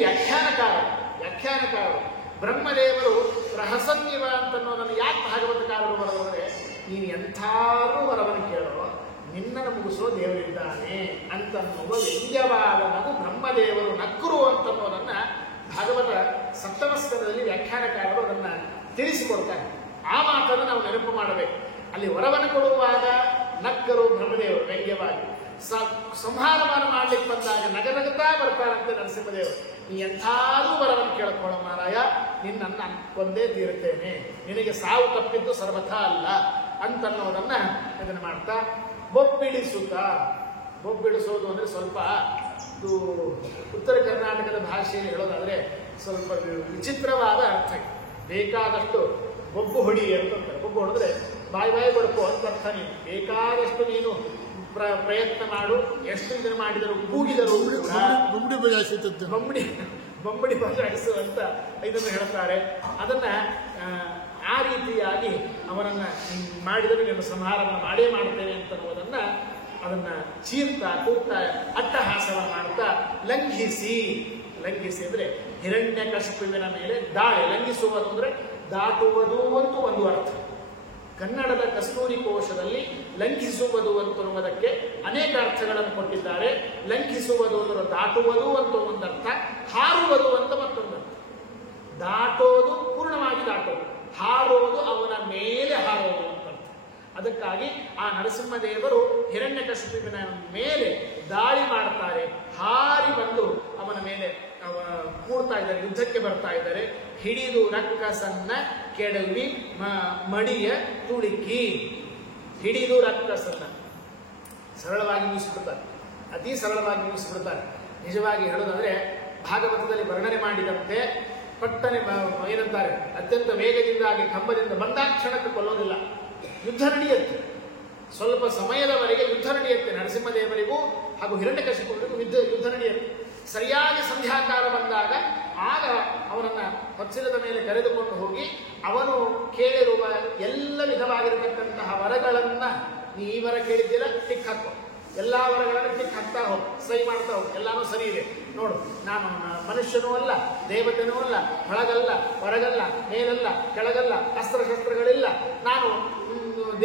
ವ್ಯಾಖ್ಯಾನಕಾರರು ಬ್ರಹ್ಮದೇವರು ಪ್ರಹಸನ್ನಿವ ಅಂತನ್ನೋದನ್ನು ಯಾಕೆ ಭಾಗವತಕಾರರು ಬರೋದಂದ್ರೆ, ನೀನು ಎಂಥಾರು ವರವನ್ನು ಕೇಳೋ, ನಿನ್ನನ್ನು ಮುಗಿಸೋ ದೇವರಿದ್ದಾನೆ ಅಂತನ್ನುವ ವ್ಯಂಗ್ಯವಾದ ನಗು ಬ್ರಹ್ಮದೇವರು ನಕ್ಕರು ಅಂತನ್ನೋದನ್ನ ಭಾಗವತ ಸಪ್ತಮಸ್ಕಂದದಲ್ಲಿ ವ್ಯಾಖ್ಯಾನಕಾರರು ಅದನ್ನ ತಿಳಿಸಿಕೊಡ್ತಾರೆ. ಆ ಮಾತನ್ನು ನಾವು ನೆನಪು ಮಾಡಬೇಕು. ಅಲ್ಲಿ ವರವನ್ನು ಕೊಡುವಾಗ ನಕ್ಕರು ಬ್ರಹ್ಮದೇವರು ವ್ಯಂಗ್ಯವಾಗಿ, ಸಂಹಾರವನ್ನು ಮಾಡ್ಲಿಕ್ಕೆ ಬಂದಾಗ ನಗನಗುತ್ತಾ ಬರ್ತಾರಂತೆ ನರಸಿಂಹದೇವರು. ನೀ ಎಂಥಾರೂ ವರವನ್ನು ಕೇಳ್ಕೊಳ್ಳೋ ಮಾರಾಯ, ನಿನ್ನನ್ನು ಕೊಂದೇ ತೀರುತ್ತೇನೆ, ನಿನಗೆ ಸಾವು ತಪ್ಪಿದ್ದು ಸರ್ವಥಾ ಅಲ್ಲ ಅಂತನ್ನೋದನ್ನ ಇದನ್ನು ಮಾಡ್ತಾ ಬೊಬ್ಬಿಡಿಸೋದು ಅಂದ್ರೆ ಸ್ವಲ್ಪ ಉತ್ತರ ಕರ್ನಾಟಕದ ಭಾಷೆಯಲ್ಲಿ ಹೇಳೋದಾದ್ರೆ ಸ್ವಲ್ಪ ವಿಚಿತ್ರವಾದ ಅರ್ಥ. ಬೇಕಾದಷ್ಟು ಬೊಬ್ಬು ಹೊಡಿ ಅಂತಂತಾರೆ. ಬೊಬ್ಬು ಹೊಡೆದ್ರೆ ಬಾಯಿ ಬಡ್ಕೋ ಅಂತ ಅರ್ಥ. ನೀನು ಬೇಕಾದಷ್ಟು ನೀನು ಪ್ರಯತ್ನ ಮಾಡು, ಎಷ್ಟು ಇದನ್ನು ಮಾಡಿದರೂ ಕೂಗಿದರು ಬೊಂಬಡಿ ಬಜಾಯಿಸು ಅಂತ ಇದನ್ನು ಹೇಳ್ತಾರೆ. ಅದನ್ನ ಆ ರೀತಿಯಾಗಿ ಅವರನ್ನ ಮಾಡಿದರೆ ನೀನು ಸಂಹಾರವನ್ನು ಮಾಡೇ ಮಾಡ್ತೇನೆ ಅಂತನ್ನುವುದನ್ನ ಅದನ್ನ ಚೀರ್ತಾ ಕೂಗ್ತಾ ಅಟ್ಟಹಾಸವನ್ನು ಮಾಡ್ತಾ ಲಂಘಿಸಿ ಅಂದ್ರೆ ಹಿರಣ್ಯಕಶಿಪುವಿನ ಮೇಲೆ ದಾಳಿ. ಲಂಘಿಸುವುದು ಅಂದ್ರೆ ದಾಟುವುದು ಅಂತೂ ಒಂದು ಅರ್ಥ, ಕನ್ನಡದ ಕಸ್ತೂರಿ ಕೋಶದಲ್ಲಿ ಲಂಘಿಸುವುದು ಅಂತನ್ನುವುದಕ್ಕೆ ಅನೇಕ ಅರ್ಥಗಳನ್ನು ಕೊಟ್ಟಿದ್ದಾರೆ. ಲಂಘಿಸುವುದು ಅಂದರೆ ದಾಟುವುದು ಅಂತ ಒಂದರ್ಥ, ಹಾರುವುದು ಅಂತ ಮತ್ತೊಂದರ್ಥ. ದಾಟೋದು ಪೂರ್ಣವಾಗಿ ದಾಟೋದು, ಹಾರೋದು ಅವನ ಮೇಲೆ ಹಾರೋದು ಅಂತ ಅರ್ಥ. ಅದಕ್ಕಾಗಿ ಆ ನರಸಿಂಹದೇವರು ಹಿರಣ್ಯಕಶಿಪುವಿನ ಮೇಲೆ ದಾಳಿ ಮಾಡ್ತಾರೆ. ಹಾರಿ ಬಂದು ಅವನ ಮೇಲೆ ಕೂಡ್ತಾ ಇದ್ದಾರೆ, ಯುದ್ಧಕ್ಕೆ ಬರ್ತಾ ಇದ್ದಾರೆ. ಹಿಡಿದು ರಕ್ಕಸನ್ನ ಕೆಡವಿ ಮಡಿಯ ತುಳುಕಿ. ಹಿಡಿದು ರಕ್ಕಸನ್ನ ಸರಳವಾಗಿ ಮುಗಿಸ್ಬಿಡ್ತಾರೆ, ಅತಿ ಸರಳವಾಗಿ ಮುಗಿಸ್ಬಿಡ್ತಾರೆ. ನಿಜವಾಗಿ ಹೇಳೋದಾದ್ರೆ ಭಾಗವತದಲ್ಲಿ ವರ್ಣನೆ ಮಾಡಿದಂತೆ ಪಟ್ಟನೆ ಏನಂತಾರೆ, ಅತ್ಯಂತ ವೇಗದಿಂದಾಗಿ ಕಂಬದಿಂದ ಬಂದಾಕ್ಷಣಕ್ಕೆ ಕೊಲ್ಲೋದಿಲ್ಲ. ಯುದ್ಧ ನಡೆಯುತ್ತೆ, ಸ್ವಲ್ಪ ಸಮಯದವರೆಗೆ ಯುದ್ಧ ನಡೆಯುತ್ತೆ. ನರಸಿಂಹದೇವರಿಗೂ ಹಾಗೂ ಹಿರಣ್ಯಕಶಿಪುವಿಗೂ ಯುದ್ಧ ನಡೆಯುತ್ತೆ. ಸರಿಯಾಗಿ ಸಂಧ್ಯಾಕಾಲ ಬಂದಾಗ ಆಗ ಅವನನ್ನ ಪಕ್ಷದ ಮೇಲೆ ಕರೆದುಕೊಂಡು ಹೋಗಿ ಅವನು ಕೇಳಿರುವ ಎಲ್ಲ ವಿಧವಾಗಿರತಕ್ಕಂತಹ ವರಗಳನ್ನ, ನೀ ಈ ವರ ಕೇಳಿದ್ದೀರ, ಟಿಕ್ ಹಾಕೋ, ಎಲ್ಲಾ ವರಗಳನ್ನು ಟಿಕ್ ಹಾಕ್ತಾ ಹೋಗಿ, ಸೈ ಮಾಡ್ತಾ ಹೋಗಿ, ಎಲ್ಲಾನು ಸರಿ ಇದೆ ನೋಡು, ನಾನು ಮನುಷ್ಯನೂ ಅಲ್ಲ, ದೇವತೆನೂ ಅಲ್ಲ, ಹೊಳಗಲ್ಲ, ಹೊರಗಲ್ಲ, ಮೇಲಲ್ಲ, ಕೆಳಗಲ್ಲ, ಅಸ್ತ್ರಶಸ್ತ್ರಗಳಿಲ್ಲ, ನಾನು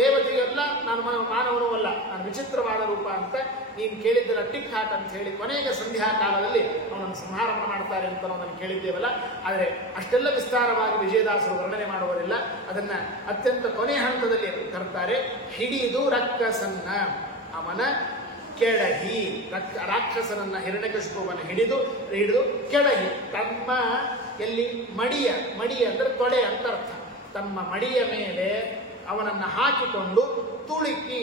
ದೇವತೆಯಲ್ಲ, ನಾನು ಮಾನವನೂ ಅಲ್ಲ, ನಾನು ವಿಚಿತ್ರವಾದ ರೂಪ ಅಂತ ನೀನು ಕೇಳಿದ್ದರ ಟಿಕ್ ಹಾಕ್ ಅಂತ ಹೇಳಿ ಕೊನೆಗೆ ಸಂಧ್ಯಾ ಕಾಲದಲ್ಲಿ ಅವನನ್ನು ಸಂಹಾರ ಮಾಡ್ತಾರೆ ಅಂತ ನಾವು ಕೇಳಿದ್ದೇವಲ್ಲ. ಆದರೆ ಅಷ್ಟೆಲ್ಲ ವಿಸ್ತಾರವಾಗಿ ವಿಜಯದಾಸರು ವರ್ಣನೆ ಮಾಡುವುದಿಲ್ಲ. ಅದನ್ನ ಅತ್ಯಂತ ಕೊನೆ ಹಂತದಲ್ಲಿ ತರ್ತಾರೆ. ಹಿಡಿದು ರಕ್ಕಸನ್ನ, ಅವನ ಕೆಳಹಿ, ರಾಕ್ಷಸನನ್ನ ಹಿರಣ್ಯಕಶಿಪುವನ್ನು ಹಿಡಿದು ಕೆಳಹಿ, ತಮ್ಮ ಎಲ್ಲಿ ಮಡಿಯ ಅಂದ್ರೆ ತೊಡೆ ಅಂತ ಅರ್ಥ, ತಮ್ಮ ಮಡಿಯ ಮೇಲೆ ಅವನನ್ನ ಹಾಕಿಕೊಂಡು ತುಳುಕಿ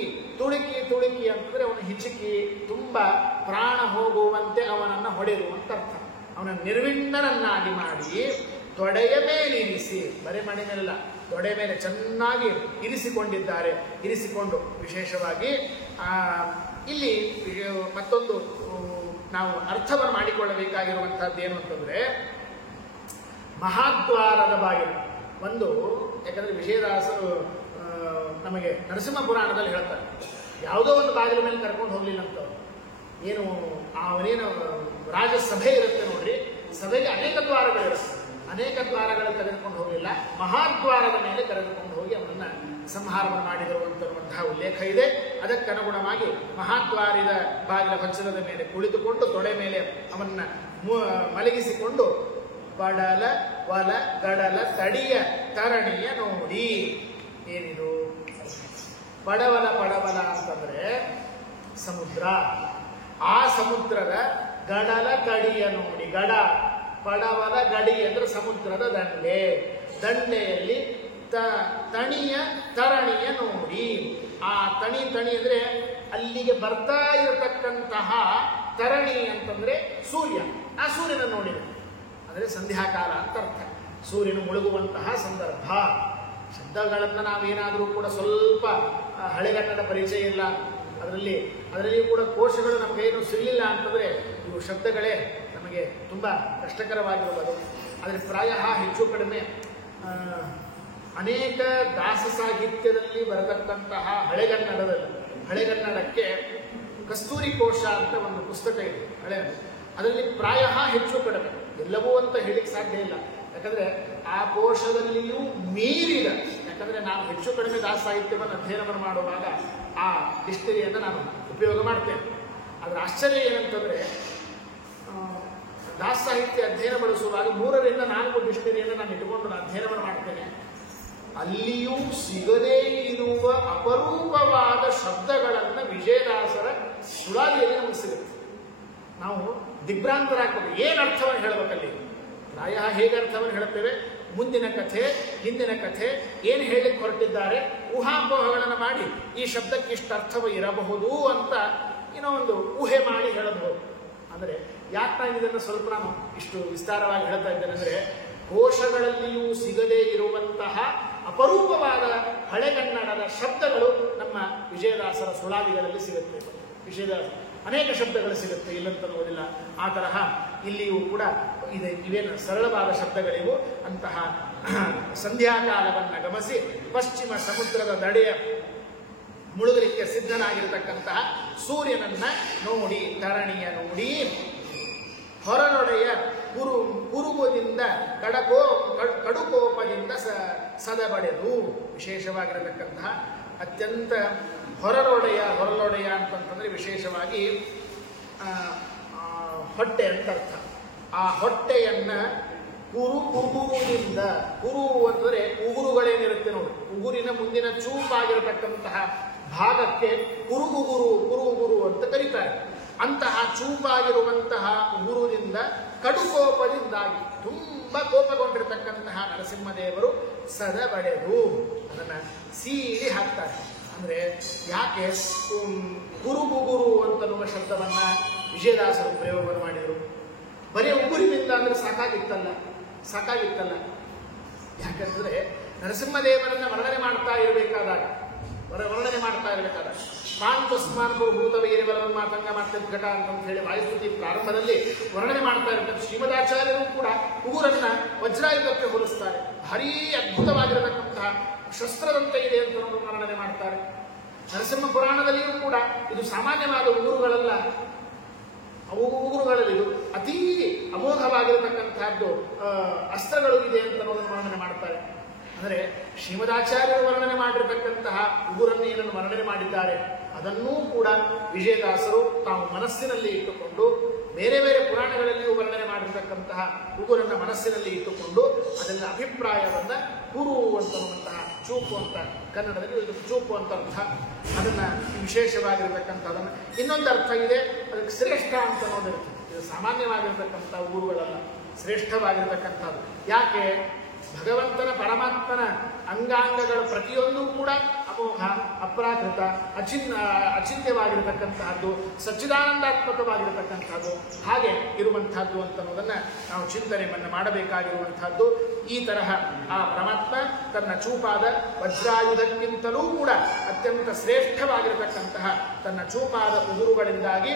ಅಂತಂದ್ರೆ ಅವನು ಹಿಚುಕಿ ತುಂಬಾ ಪ್ರಾಣ ಹೋಗುವಂತೆ ಅವನನ್ನ ಹೊಡೆದು ಅಂತ ಅರ್ಥ. ಅವನ ನಿರ್ವಿಣ್ಣನನ್ನಾಗಿ ಮಾಡಿ ತೊಡೆಯ ಮೇಲೆ ಇರಿಸಿ, ಬರೆ ಮಡಿ ಮೇಲೆಲ್ಲ ತೊಡೆ ಮೇಲೆ ಚೆನ್ನಾಗಿ ಇರಿಸಿಕೊಂಡಿದ್ದಾರೆ. ಇರಿಸಿಕೊಂಡು ವಿಶೇಷವಾಗಿ ಇಲ್ಲಿ ಮತ್ತೊಂದು ನಾವು ಅರ್ಥವನ್ನು ಮಾಡಿಕೊಳ್ಳಬೇಕಾಗಿರುವಂತಹದ್ದು ಏನು ಅಂತಂದ್ರೆ, ಮಹಾದ್ವಾರದ ಬಾಗಿಲು ಒಂದು, ಯಾಕಂದ್ರೆ ವಿಜಯದಾಸರು ನಮಗೆ ನರಸಿಂಹ ಪುರಾಣದಲ್ಲಿ ಹೇಳ್ತಾರೆ, ಯಾವುದೋ ಒಂದು ಬಾಗಿಲ ಮೇಲೆ ಕರ್ಕೊಂಡು ಹೋಗ್ಲಿಲ್ಲ ಅಂತ. ಏನು ಅವನೇನು ರಾಜಸಭೆ ಇರುತ್ತೆ ನೋಡ್ರಿ, ಸಭೆಗೆ ಅನೇಕ ದ್ವಾರಗಳಿರುತ್ತೆ, ಅನೇಕ ದ್ವಾರಗಳು ಕರೆದುಕೊಂಡು ಹೋಗಲಿಲ್ಲ, ಮಹಾದ್ವಾರದ ಮೇಲೆ ಕರೆದುಕೊಂಡು ಹೋಗಿ ಅವನನ್ನ ಸಂಹಾರವನ್ನು ಮಾಡಿದರು ಅಂತನ್ನುವಂತಹ ಉಲ್ಲೇಖ ಇದೆ. ಅದಕ್ಕನುಗುಣವಾಗಿ ಮಹಾದ್ವಾರದ ಬಾಗಿಲ ಪಚ್ಚಲದ ಮೇಲೆ ಕುಳಿತುಕೊಂಡು ತೊಡೆ ಮೇಲೆ ಅವನ್ನ ಮಲಗಿಸಿಕೊಂಡು ಬಡಲ ವಲ ಗಡಲ ತಡಿಯ ತರಣಿಯ ನೋಡಿ. ಏನಿದು ಪಡವಲ ಅಂತಂದ್ರೆ ಸಮುದ್ರ, ಆ ಸಮುದ್ರದ ಗಡಲ ತಡಿಯ ನೋಡಿ. ಪಡವಲ ಗಡಿ ಅಂದ್ರೆ ಸಮುದ್ರದ ದಂಡೆಯಲ್ಲಿ ತಣಿಯ ತರಣಿಯ ನೋಡಿ. ಆ ತಣಿ ಅಂದ್ರೆ ಅಲ್ಲಿಗೆ ಬರ್ತಾ ಇರತಕ್ಕಂತಹ ತರಣಿ ಅಂತಂದ್ರೆ ಸೂರ್ಯ, ಆ ಸೂರ್ಯನ ನೋಡಿದೆ ಅಂದ್ರೆ ಸಂಧ್ಯಾಕಾಲ ಅಂತ ಅರ್ಥ. ಸೂರ್ಯನು ಮುಳುಗುವಂತಹ ಸಂದರ್ಭ. ಶಬ್ದಗಳನ್ನ ನಾವೇನಾದರೂ ಕೂಡ ಸ್ವಲ್ಪ ಹಳೆಗನ್ನಡ ಪರಿಚಯ ಇಲ್ಲ, ಅದರಲ್ಲಿ ಕೂಡ ಕೋಶಗಳು ನಮಗೇನು ಸಿಗಲಿಲ್ಲ ಅಂತಂದ್ರೆ ಇವು ಶಬ್ದಗಳೇ ನಮಗೆ ತುಂಬಾ ಕಷ್ಟಕರವಾಗಿರುವುದು. ಆದರೆ ಪ್ರಾಯ ಹೆಚ್ಚು ಕಡಿಮೆ ಅನೇಕ ದಾಸ ಸಾಹಿತ್ಯದಲ್ಲಿ ಬರತಕ್ಕಂತಹ ಹಳೆಗನ್ನಡಕ್ಕೆ ಕಸ್ತೂರಿ ಕೋಶ ಅಂತ ಒಂದು ಪುಸ್ತಕ ಇದೆ ಅದರಲ್ಲಿ ಪ್ರಾಯ ಹೆಚ್ಚು ಕಡಿಮೆ, ಎಲ್ಲವೂ ಅಂತ ಹೇಳಿಕ್ ಸಾಧ್ಯ ಇಲ್ಲ. ಯಾಕಂದ್ರೆ ಆ ಕೋಶದಲ್ಲಿಯೂ ಮೀರಿದ, ಯಾಕಂದ್ರೆ ನಾನು ಹೆಚ್ಚು ಕಡಿಮೆ ದಾಸ ಸಾಹಿತ್ಯವನ್ನು ಅಧ್ಯಯನವನ್ನು ಮಾಡುವಾಗ ಆ ಡಿಕ್ಷನರಿಯನ್ನು ನಾನು ಉಪಯೋಗ ಮಾಡ್ತೇನೆ. ಅದರ ಆಶ್ಚರ್ಯ ಏನಂತಂದ್ರೆ, ದಾಸ ಸಾಹಿತ್ಯ ಅಧ್ಯಯನ ಬಳಸುವಾಗ 3 ರಿಂದ 4 ಡಿಕ್ಷನರಿಯನ್ನು ನಾನು ಇಟ್ಟುಕೊಂಡು ನಾನು ಅಧ್ಯಯನವನ್ನು ಮಾಡ್ತೇನೆ. ಅಲ್ಲಿಯೂ ಸಿಗದೇ ಇರುವ ಅಪರೂಪವಾದ ಶಬ್ದಗಳನ್ನು ವಿಜಯದಾಸರ ಸುಳಾದಿಯಲ್ಲಿ ನಮಗೆ ಸಿಗುತ್ತೆ. ನಾವು ದಿಗ್ಭ್ರಾಂತರಾಗ್ತದೆ, ಏನು ಅರ್ಥವನ್ನು ಹೇಳಬೇಕಲ್ಲಿ. ಪ್ರಾಯ ಹೇಗೆ ಅರ್ಥವನ್ನು ಹೇಳುತ್ತೇವೆ, ಮುಂದಿನ ಕಥೆ ಹಿಂದಿನ ಕಥೆ ಏನು ಹೇಳಲಿಕ್ಕೆ ಹೊರಟಿದ್ದಾರೆ, ಊಹಾಪೋಹಗಳನ್ನು ಮಾಡಿ ಈ ಶಬ್ದಕ್ಕೆ ಇಷ್ಟು ಅರ್ಥವು ಇರಬಹುದು ಅಂತ ಏನೋ ಒಂದು ಊಹೆ ಮಾಡಿ ಹೇಳಬಹುದು. ಅಂದರೆ ಯಾಕೆ ನಾನು ಇದನ್ನು ಸ್ವಲ್ಪ ನಾನು ಇಷ್ಟು ವಿಸ್ತಾರವಾಗಿ ಹೇಳ್ತಾ ಇದ್ದೇನೆ ಅಂದರೆ, ಕೋಶಗಳಲ್ಲಿಯೂ ಸಿಗದೇ ಇರುವಂತಹ ಅಪರೂಪವಾದ ಹಳೆಗನ್ನಡದ ಶಬ್ದಗಳು ನಮ್ಮ ವಿಜಯದಾಸರ ಸುಳಾದಿಗಳಲ್ಲಿ ಸಿಗುತ್ತೆ. ವಿಜಯದಾಸ ಅನೇಕ ಶಬ್ದಗಳು ಸಿಗುತ್ತೆ, ಇಲ್ಲಂತನ್ನುವುದಿಲ್ಲ. ಆ ತರಹ ಇಲ್ಲಿಯೂ ಕೂಡ ಇವೇನು ಸರಳವಾದ ಶಬ್ದಗಳಿವು. ಅಂತಹ ಸಂಧ್ಯಾಕಾಲವನ್ನು ಗಮನಿಸಿ ಪಶ್ಚಿಮ ಸಮುದ್ರದ ದಡೆಯ ಮುಳುಗಲಿಕ್ಕೆ ಸಿದ್ಧನಾಗಿರತಕ್ಕಂತಹ ಸೂರ್ಯನನ್ನ ನೋಡಿ, ತರಣಿಯ ನೋಡಿ, ಹೊರನೊಡೆಯ ಕುರುಗುದಿಂದ ಕಡುಕೋಪದಿಂದ ಸದಬಡೆದು. ವಿಶೇಷವಾಗಿರತಕ್ಕಂತಹ ಅತ್ಯಂತ ಹೊರಲೊಡೆಯ ಅಂತಂತಂದ್ರೆ ವಿಶೇಷವಾಗಿ ಹೊಟ್ಟೆ ಅಂತ ಅರ್ಥ. ಆ ಹೊಟ್ಟೆಯನ್ನ ಉಗುರುದಿಂದ, ಕುರು ಅಂದರೆ ಉಗುರುಗಳೇನಿರುತ್ತೆ ನೋಡಿ, ಉಗುರಿನ ಮುಂದಿನ ಚೂಪಾಗಿರತಕ್ಕಂತಹ ಭಾಗಕ್ಕೆ ಕುರುಗುರು ಅಂತ ಕರೀತಾರೆ. ಅಂತಹ ಚೂಪಾಗಿರುವಂತಹ ಉಗುರುದಿಂದ ಕಡುಕೋಪದಿಂದಾಗಿ ತುಂಬಾ ಕೋಪಗೊಂಡಿರತಕ್ಕಂತಹ ನರಸಿಂಹದೇವರು ಸದಬಡೆದು ಅದನ್ನ ಸೀಳಿ ಹಾಕ್ತಾರೆ. ಅಂದ್ರೆ ಯಾಕೆ ಕುರುಗುರು ಅಂತನ್ನುವ ಶಬ್ದವನ್ನ ವಿಜಯದಾಸರು ಪ್ರಯೋಗ ಮಾಡಿದರು? ಬರೀ ಉಗುರಿನಿಂದ ಅಂದ್ರೆ ಸಾಕಾಗಿತ್ತಲ್ಲ. ಯಾಕಂದ್ರೆ ನರಸಿಂಹದೇವರನ್ನ ವರ್ಣನೆ ಮಾಡ್ತಾ ಇರಬೇಕಾದಾಗ ಪಾಂತಸ್ಮಾನ್ ಭೂತವೈರಿವರ ಮಾತಂಗ ಮಾತಂಗಟ ಅಂತ ಹೇಳಿ ವಾಯುಸ್ತುತಿ ಪ್ರಾರಂಭದಲ್ಲಿ ವರ್ಣನೆ ಮಾಡ್ತಾ ಇರ್ತಾರೆ. ಶ್ರೀಮದಾಚಾರ್ಯರು ಕೂಡ ಉಗುರನ್ನ ವಜ್ರಾಯುಧಕ್ಕೆ ಹೋಲಿಸ್ತಾರೆ. ಭಾರೀ ಅದ್ಭುತವಾಗಿರತಕ್ಕಂತಹ ಶಸ್ತ್ರದಂತೆ ಇದೆ ಅಂತ ವರ್ಣನೆ ಮಾಡ್ತಾರೆ. ನರಸಿಂಹ ಪುರಾಣದಲ್ಲಿಯೂ ಕೂಡ ಇದು ಸಾಮಾನ್ಯವಾದ ಉಗುರುಗಳಲ್ಲ, ಉಗುರುಗಳಲ್ಲಿ ಇದು ಅತೀ ಅಮೋಘವಾಗಿರತಕ್ಕಂತಹದ್ದು ಅಸ್ತ್ರಗಳು ಇದೆ ಅಂತ ವರ್ಣನೆ ಮಾಡ್ತಾರೆ. ಅಂದರೆ ಶ್ರೀಮದಾಚಾರ್ಯರು ವರ್ಣನೆ ಮಾಡಿರತಕ್ಕಂತಹ ಉಗುರನ್ನು ಏನನ್ನು ವರ್ಣನೆ ಮಾಡಿದ್ದಾರೆ ಅದನ್ನೂ ಕೂಡ ವಿಜಯದಾಸರು ತಾವು ಮನಸ್ಸಿನಲ್ಲಿ ಇಟ್ಟುಕೊಂಡು, ಬೇರೆ ಬೇರೆ ಪುರಾಣಗಳಲ್ಲಿಯೂ ವರ್ಣನೆ ಮಾಡಿರತಕ್ಕಂತಹ ಉಗುರನ್ನ ಮನಸ್ಸಿನಲ್ಲಿ ಇಟ್ಟುಕೊಂಡು ಅದನ್ನ ಅಭಿಪ್ರಾಯವನ್ನ ಕುರು ಅಂತನ್ನುವಂತಹ ಚೂಪು ಅಂತ, ಕನ್ನಡದಲ್ಲಿ ಚೂಪು ಅಂತ ಅರ್ಥ. ಅದನ್ನ ವಿಶೇಷವಾಗಿರತಕ್ಕಂಥದನ್ನ ಇನ್ನೊಂದು ಅರ್ಥ ಇದೆ, ಅದಕ್ಕೆ ಶ್ರೇಷ್ಠ ಅಂತ ಅನ್ನೋದಿರುತ್ತೆ. ಇದು ಸಾಮಾನ್ಯವಾಗಿರತಕ್ಕಂಥ ಉಗುರುಗಳಲ್ಲ, ಶ್ರೇಷ್ಠವಾಗಿರತಕ್ಕಂಥದ್ದು. ಯಾಕೆ? ಭಗವಂತನ ಅಂಗಾಂಗಗಳ ಪ್ರತಿಯೊಂದೂ ಕೂಡ ಅಮೋಘ, ಅಪ್ರಾಕೃತ, ಅಚಿಂತ್ಯವಾಗಿರತಕ್ಕಂತಹದ್ದು, ಸಚ್ಚಿದಾನಂದಾತ್ಮಕವಾಗಿರತಕ್ಕಂಥದ್ದು, ಹಾಗೆ ಇರುವಂತಹದ್ದು ಅಂತ ಅನ್ನೋದನ್ನ ನಾವು ಚಿಂತನೆಯನ್ನ ಮಾಡಬೇಕಾಗಿರುವಂತಹದ್ದು. ಈ ತರಹ ಆ ಪರಮಾತ್ಮ ತನ್ನ ಚೂಪಾದ ವಜ್ರಾಯುಧಕ್ಕಿಂತಲೂ ಕೂಡ ಅತ್ಯಂತ ಶ್ರೇಷ್ಠವಾಗಿರತಕ್ಕಂತಹ ತನ್ನ ಚೂಪಾದ ಉಗುರುಗಳಿಂದಾಗಿ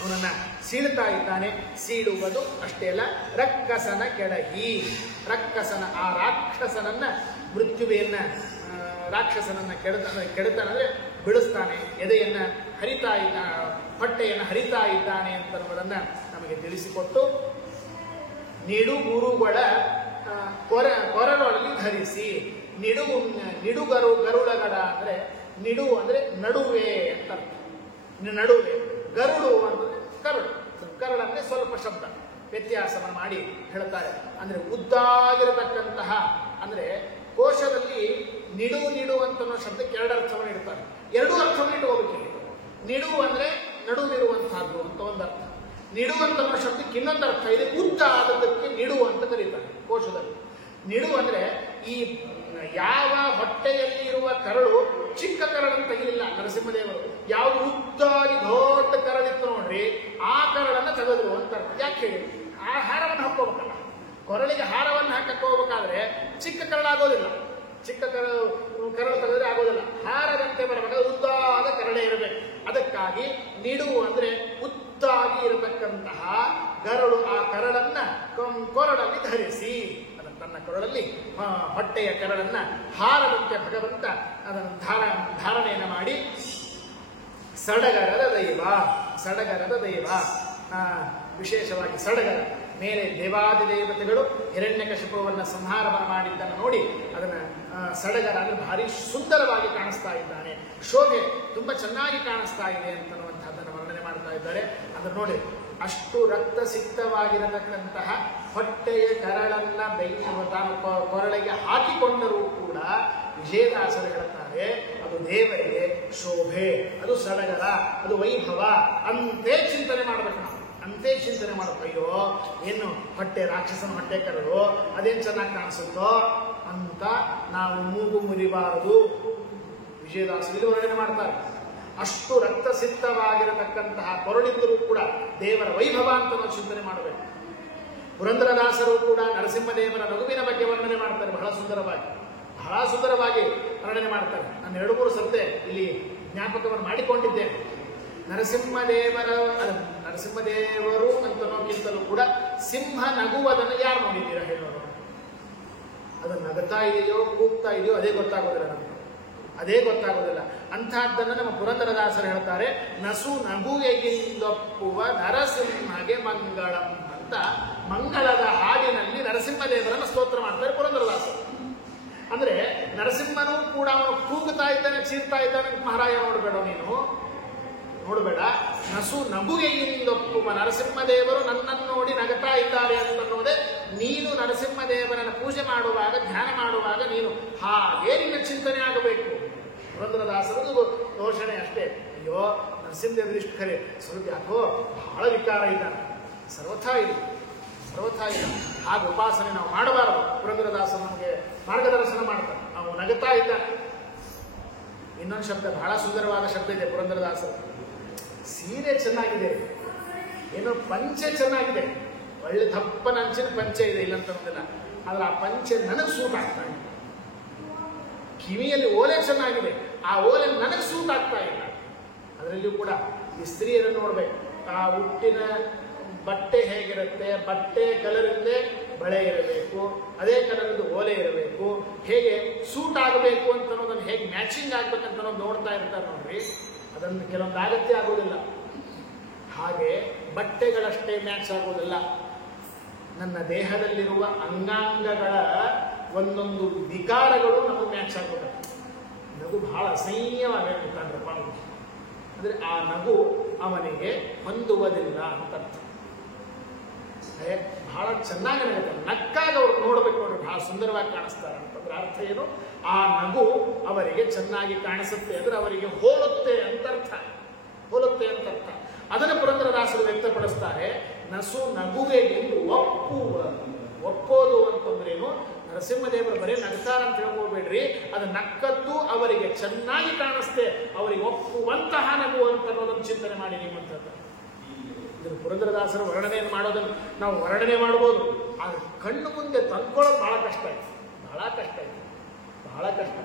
ಅವನನ್ನ ಸೀಳುತ್ತಾ ಇದ್ದಾನೆ. ಸೀಳುವುದು ಅಷ್ಟೇ ಅಲ್ಲ, ರಕ್ಕಸನ ಕೆಡಹಿ, ಆ ರಾಕ್ಷಸನನ್ನ ಮೃತ್ಯುವೆಯನ್ನ ರಾಕ್ಷಸನನ್ನ ಕೆಡುತ್ತಾನಂದ್ರೆ ಬಿಡಿಸ್ತಾನೆ, ಎದೆಯನ್ನ ಹರಿತಾ ಹೊಟ್ಟೆಯನ್ನು ಹರಿತಾ ಇದ್ದಾನೆ ಅಂತನ್ನುವುದನ್ನ ನಮಗೆ ತಿಳಿಸಿಕೊಟ್ಟು, ನಿಡುಗುರುಗಳ ಕೊರಳಲ್ಲಿ ಧರಿಸಿ, ಗರುಡಗಡ ಅಂದ್ರೆ ನಿಡು ಅಂದ್ರೆ ನಡುವೆ ಅಂತ ಅರ್ಥ. ನಡುವೆ, ಗರುಡು ಅಂದ್ರೆ ಕರಳಂದ್ರೆ ಸ್ವಲ್ಪ ಶಬ್ದ ವ್ಯತ್ಯಾಸವನ್ನು ಮಾಡಿ ಹೇಳ್ತಾರೆ. ಅಂದ್ರೆ ಉದ್ದಾಗಿರತಕ್ಕಂತಹ, ಅಂದ್ರೆ ಕೋಶದಲ್ಲಿ ನಿಡು ಅಂತ ಶಬ್ದಕ್ಕೆ ಎರಡು ಅರ್ಥವನ್ನು ಇಡ್ತಾರೆ. ಎರಡೂ ಅರ್ಥವನ್ನು ಇಟ್ಟುಕೋಬೇಕಿಲ್ಲ. ನಿಡು ಅಂದ್ರೆ ನಡುವಿರುವಂತಹದ್ದು ಅಂತ ಒಂದು ಅರ್ಥ. ನಿಡು ಅಂತ ಶಬ್ದಕ್ಕೆ ಇನ್ನೊಂದು ಅರ್ಥ ಇದೆ, ಉದ್ದ ಆದದಕ್ಕೆ ನಿಡು ಅಂತ ಕರೀತಾರೆ ಕೋಶದಲ್ಲಿ. ನಿಡು ಅಂದ್ರೆ ಈ ಯಾವ ಹೊಟ್ಟೆಯಲ್ಲಿ ಇರುವ ಕರಳು, ಚಿಕ್ಕ ಕರಳನ್ನು ತೆಗಿಲಿಲ್ಲ ನರಸಿಂಹದೇವರು. ಯಾವ ಉದ್ದಾಗಿ ದೊಡ್ಡ ಕರಳಿತ್ತು ನೋಡ್ರಿ, ಆ ಕರಳನ್ನು ತೆಗೆದ್ರು ಅಂತ ಅರ್ಥ. ಯಾಕೆ ಹೇಳಿ? ಆ ಹಾರವನ್ನು ಹಾಕೋಬೇಕಲ್ಲ, ಕೊರಳಿಗೆ ಹಾರವನ್ನು ಹಾಕಕ್ಕೆ ಹೋಗ್ಬೇಕಾದ್ರೆ ಚಿಕ್ಕ ಕರಳಾಗೋದಿಲ್ಲ, ಚಿಕ್ಕ ಕರಳು ತೆಗೆದ್ರೆ ಆಗೋದಿಲ್ಲ, ಹಾರದಂತೆ ಬರಬೇಕಾದ್ರೆ ಉದ್ದಾದ ಕರಳೇ ಇರಬೇಕು. ಅದಕ್ಕಾಗಿ ನಿಡು ಅಂದ್ರೆ ಉದ್ದಾಗಿ ಇರತಕ್ಕಂತಹ ಕರಳು, ಆ ಕರಳನ್ನ ಕೊರಳಲ್ಲಿ ಧರಿಸಿ, ತನ್ನ ಕೊರಳಲ್ಲಿ ಹೊಟ್ಟೆಯ ಕರಳನ್ನ ಹಾರದಂತೆ ಭಗವಂತ ಅದನ್ನು ಧಾರಣೆಯನ್ನು ಮಾಡಿ, ಸಡಗರದ ದೈವ ವಿಶೇಷವಾಗಿ ಸಡಗರ ಮೇಲೆ ದೇವಾದಿದೇವತೆಗಳು ಹಿರಣ್ಯಕಶಿಪುವನ್ನು ಸಂಹಾರ ಮಾಡಿದ್ದನ್ನು ನೋಡಿ ಅದನ್ನ ಸಡಗರ ಅಂದ್ರೆ ಭಾರಿ ಸುಂದರವಾಗಿ ಕಾಣಿಸ್ತಾ ಇದ್ದಾನೆ, ಶೋಭೆ ತುಂಬಾ ಚೆನ್ನಾಗಿ ಕಾಣಿಸ್ತಾ ಇದೆ ಅಂತನ್ನುವಂಥದ್ದನ್ನು ವರ್ಣನೆ ಮಾಡ್ತಾ ಇದ್ದಾರೆ. ಅದನ್ನು ನೋಡಿ, ಅಷ್ಟು ರಕ್ತಸಿಕ್ತವಾಗಿರತಕ್ಕಂತಹ ಹೊಟ್ಟೆಯ ಕರಳನ್ನ ತಾನು ಕೊರಳಿಗೆ ಹಾಕಿಕೊಂಡರೂ ಕೂಡ ವಿಜಯದಾಸರು ಹೇಳುತ್ತಾರೆ ಅದು ದೇವರಿಗೆ ಶೋಭೆ, ಅದು ಸಡಗರ, ಅದು ವೈಭವ ಅಂತೆ ಚಿಂತನೆ ಮಾಡಬೇಕು. ನಾವು ಅಂತೆ ಚಿಂತನೆ ಮಾಡಬೇಕು. ಅಯ್ಯೋ ಏನು ಹೊಟ್ಟೆ, ರಾಕ್ಷಸನ ಹೊಟ್ಟೆ ಕರಳು ಅದೇನು ಚೆನ್ನಾಗಿ ಕಾಣಿಸುತ್ತೋ ಅಂತ ನಾವು ಮೂಗು ಮುರಿಬಾರದು. ವಿಜಯದಾಸರು ವರ್ಣನೆ ಮಾಡ್ತಾರೆ. ಅಷ್ಟು ರಕ್ತಸಿಕ್ತವಾಗಿರತಕ್ಕಂತಹ ಕೊರಳಿದ್ದರೂ ಕೂಡ ದೇವರ ವೈಭವ ಅಂತ ನಾವು ಚಿಂತನೆ ಮಾಡಬೇಕು. ಪುರಂದರದಾಸರು ಕೂಡ ನರಸಿಂಹದೇವರ ನಗುವಿನ ಬಗ್ಗೆ ವರ್ಣನೆ ಮಾಡ್ತಾರೆ. ಬಹಳ ಸುಂದರವಾಗಿ ವರ್ಣನೆ ಮಾಡ್ತಾರೆ. ನಾನು 2-3 ಸರ್ತೆ ಇಲ್ಲಿ ಜ್ಞಾಪಕವನ್ನು ಮಾಡಿಕೊಂಡಿದ್ದೇನೆ. ನರಸಿಂಹದೇವರು ಅಂತನೋಕ್ಕಿಂತಲೂ ಕೂಡ ಸಿಂಹ ನಗುವುದನ್ನು ಯಾರು ನೋಡಿದ್ದೀರಾ ಹೇಳೋರು? ಅದನ್ನು ನಗುತ್ತಾ ಇದೆಯೋ ಕೂಗ್ತಾ ಇದೆಯೋ ಅದೇ ಗೊತ್ತಾಗೋದಿಲ್ಲ. ಅಂಥದ್ದನ್ನು ನಮ್ಮ ಪುರಂದರದಾಸರು ಹೇಳ್ತಾರೆ, ನಸು ನಗುವೆಗಿಂದೊಪ್ಪುವ ನರಸಿಂಹಗೆ ಮಂಗಳಂ ಅಂತ. ಅಂತ ಮಂಗಳದ ಹಾಡಿನಲ್ಲಿ ನರಸಿಂಹದೇವರನ್ನು ಸ್ತೋತ್ರ ಮಾಡ್ತಾರೆ ಪುರಂದರದಾಸರು. ಅಂದ್ರೆ ನರಸಿಂಹನೂ ಕೂಡ ಅವನು ಕೂಗುತ್ತಾ ಇದ್ದಾನೆ, ಚೀರ್ತಾ ಇದ್ದಾನೆ. ಮಹಾರಾಯ ನೋಡಬೇಡ, ನೀನು ನೋಡಬೇಡ, ನಸು ನಗುಗೆಯಿಂದೊಪ್ಪುವ ನರಸಿಂಹದೇವರು ನನ್ನನ್ನು ನೋಡಿ ನಗತಾ ಇದ್ದಾರೆ ಅಂತನ್ನೋದೇ ನೀನು ನರಸಿಂಹದೇವರನ್ನ ಪೂಜೆ ಮಾಡುವಾಗ, ಧ್ಯಾನ ಮಾಡುವಾಗ ನೀನು ಹಾಗೇ ನಿನ್ನ ಚಿಂತನೆ ಆಗಬೇಕು. ಪುರಂದರದಾಸರದು ಘೋಷಣೆ ಅಷ್ಟೇ. ಅಯ್ಯೋ ನರಸಿಂಹದೇವರು ಇಷ್ಟು ಖರೆ, ಸ್ವಲ್ಪ ಯಾಕೋ ಬಹಳ ವಿಕಾರ ಇದ್ದಾನೆ, ಸರ್ವಥಾ ಇಲ್ಲ, ಸರ್ವಥಾ ಇಲ್ಲ. ಹಾಗೆ ಉಪಾಸನೆ ನಾವು ಮಾಡಬಾರದು. ಪುರಂದರದಾಸರು ನಮಗೆ ಮಾರ್ಗದರ್ಶನ ಮಾಡ್ತಾರೆ. ನಾವು ನಗುತ್ತಾ ಇದ್ದಾನೆ. ಇನ್ನೊಂದು ಶಬ್ದ, ಬಹಳ ಸುಂದರವಾದ ಶಬ್ದ ಇದೆ ಪುರಂದರದಾಸರು. ಸೀರೆ ಚೆನ್ನಾಗಿದೆ, ಏನೋ ಪಂಚೆ ಚೆನ್ನಾಗಿದೆ, ಒಳ್ಳೆ ದಪ್ಪನ ಅಂಚಿನ ಪಂಚೆ ಇದೆ, ಇಲ್ಲ ಅಂತ ಆದ್ರೆ ಆ ಪಂಚೆ ನನಗೆ ಸೂಟ್ ಆಗ್ತಾ ಇಲ್ಲ. ಕಿವಿಯಲ್ಲಿ ಓಲೆ ಚೆನ್ನಾಗಿದೆ, ಆ ಓಲೆ ನನಗೆ ಸೂಟ್ ಆಗ್ತಾ ಇಲ್ಲ. ಅದರಲ್ಲಿಯೂ ಕೂಡ ಈ ಸ್ತ್ರೀಯರನ್ನು ನೋಡ್ಬೇಕು. ಆ ಹುಟ್ಟಿನ ಬಟ್ಟೆ ಹೇಗಿರುತ್ತೆ, ಬಟ್ಟೆ ಕಲರ್ ಇಲ್ಲದೆ ಬಳೆ ಇರಬೇಕು, ಅದೇ ಕಲರ್ದು ಓಲೆ ಇರಬೇಕು, ಹೇಗೆ ಸೂಟ್ ಆಗಬೇಕು ಅಂತ ಅನ್ನೋದನ್ನು ಹೇಗೆ ಮ್ಯಾಚಿಂಗ್ ಆಗ್ಬೇಕಂತ ಅನ್ನೋದು ನೋಡ್ತಾ ಇರ್ತಾರೆ ನೋಡ್ರಿ. ಅದನ್ನು ಕೆಲವೊಂದು ಅಗತ್ಯ ಆಗೋದಿಲ್ಲ. ಹಾಗೆ ಬಟ್ಟೆಗಳಷ್ಟೇ ಮ್ಯಾಚ್ ಆಗೋದಿಲ್ಲ. ನನ್ನ ದೇಹದಲ್ಲಿರುವ ಅಂಗಾಂಗಗಳ ಒಂದೊಂದು ವಿಕಾರಗಳು ನಮಗೆ ಮ್ಯಾಚ್ ಆಗೋದಿಲ್ಲ. ನಗು ಬಹಳ ಅಸಹ್ಯವಾಗಿರ್ಬೇಕಂದ್ರಪ್ಪ ಅಂದ್ರೆ ಆ ನಗು ಅವನಿಗೆ ಹೊಂದುವುದಿಲ್ಲ ಅಂತ ಅರ್ಥ. ಬಹಳ ಚೆನ್ನಾಗಿ ನಗುತ್ತಾರೆ. ನಕ್ಕಾಗ ಅವ್ರು ನೋಡ್ಬೇಕು ನೋಡ್ರಿ, ಬಹಳ ಸುಂದರವಾಗಿ ಕಾಣಿಸ್ತಾರೆ ಅಂತಂದ್ರೆ ಅರ್ಥ ಏನು? ಆ ನಗು ಅವರಿಗೆ ಚೆನ್ನಾಗಿ ಕಾಣಿಸುತ್ತೆ ಅಂದ್ರೆ ಅವರಿಗೆ ಹೋಲುತ್ತೆ ಅಂತ ಅರ್ಥ, ಹೋಲುತ್ತೆ ಅಂತ ಅರ್ಥ. ಅದನ್ನು ಪುರಂದರದಾಸರು ವ್ಯಕ್ತಪಡಿಸ್ತಾರೆ. ನಸು ನಗುವೆಗೆಂದು ಒಪ್ಪುವ, ಒಪ್ಪೋದು ಅಂತಂದ್ರೇನು? ನರಸಿಂಹದೇವರು ಬರೀ ನಗ್ತಾರ ಅಂತ ಹೇಳ್ಕೊಳ್ಬೇಡ್ರಿ, ಅದು ನಕ್ಕದ್ದು ಅವರಿಗೆ ಚೆನ್ನಾಗಿ ಕಾಣಿಸ್ತೆ, ಅವರಿಗೆ ಒಪ್ಪುವಂತಹ ನಗು ಅಂತ ಅನ್ನೋದನ್ನು ಚಿಂತನೆ ಮಾಡಿ ನಿಮ್ಮಂಥದ್ದು. ಇದನ್ನು ಪುರಂದರದಾಸರು ವರ್ಣನೆಯನ್ನು ಮಾಡೋದನ್ನು ನಾವು ವರ್ಣನೆ ಮಾಡ್ಬೋದು, ಆದ್ರೆ ಕಣ್ಣು ಮುಂದೆ ತಂದ್ಕೊಳ್ಳೋದು ಬಹಳ ಕಷ್ಟ ಇದೆ, ಬಹಳ ಕಷ್ಟ ಇದೆ, ಬಹಳ ಕಷ್ಟ.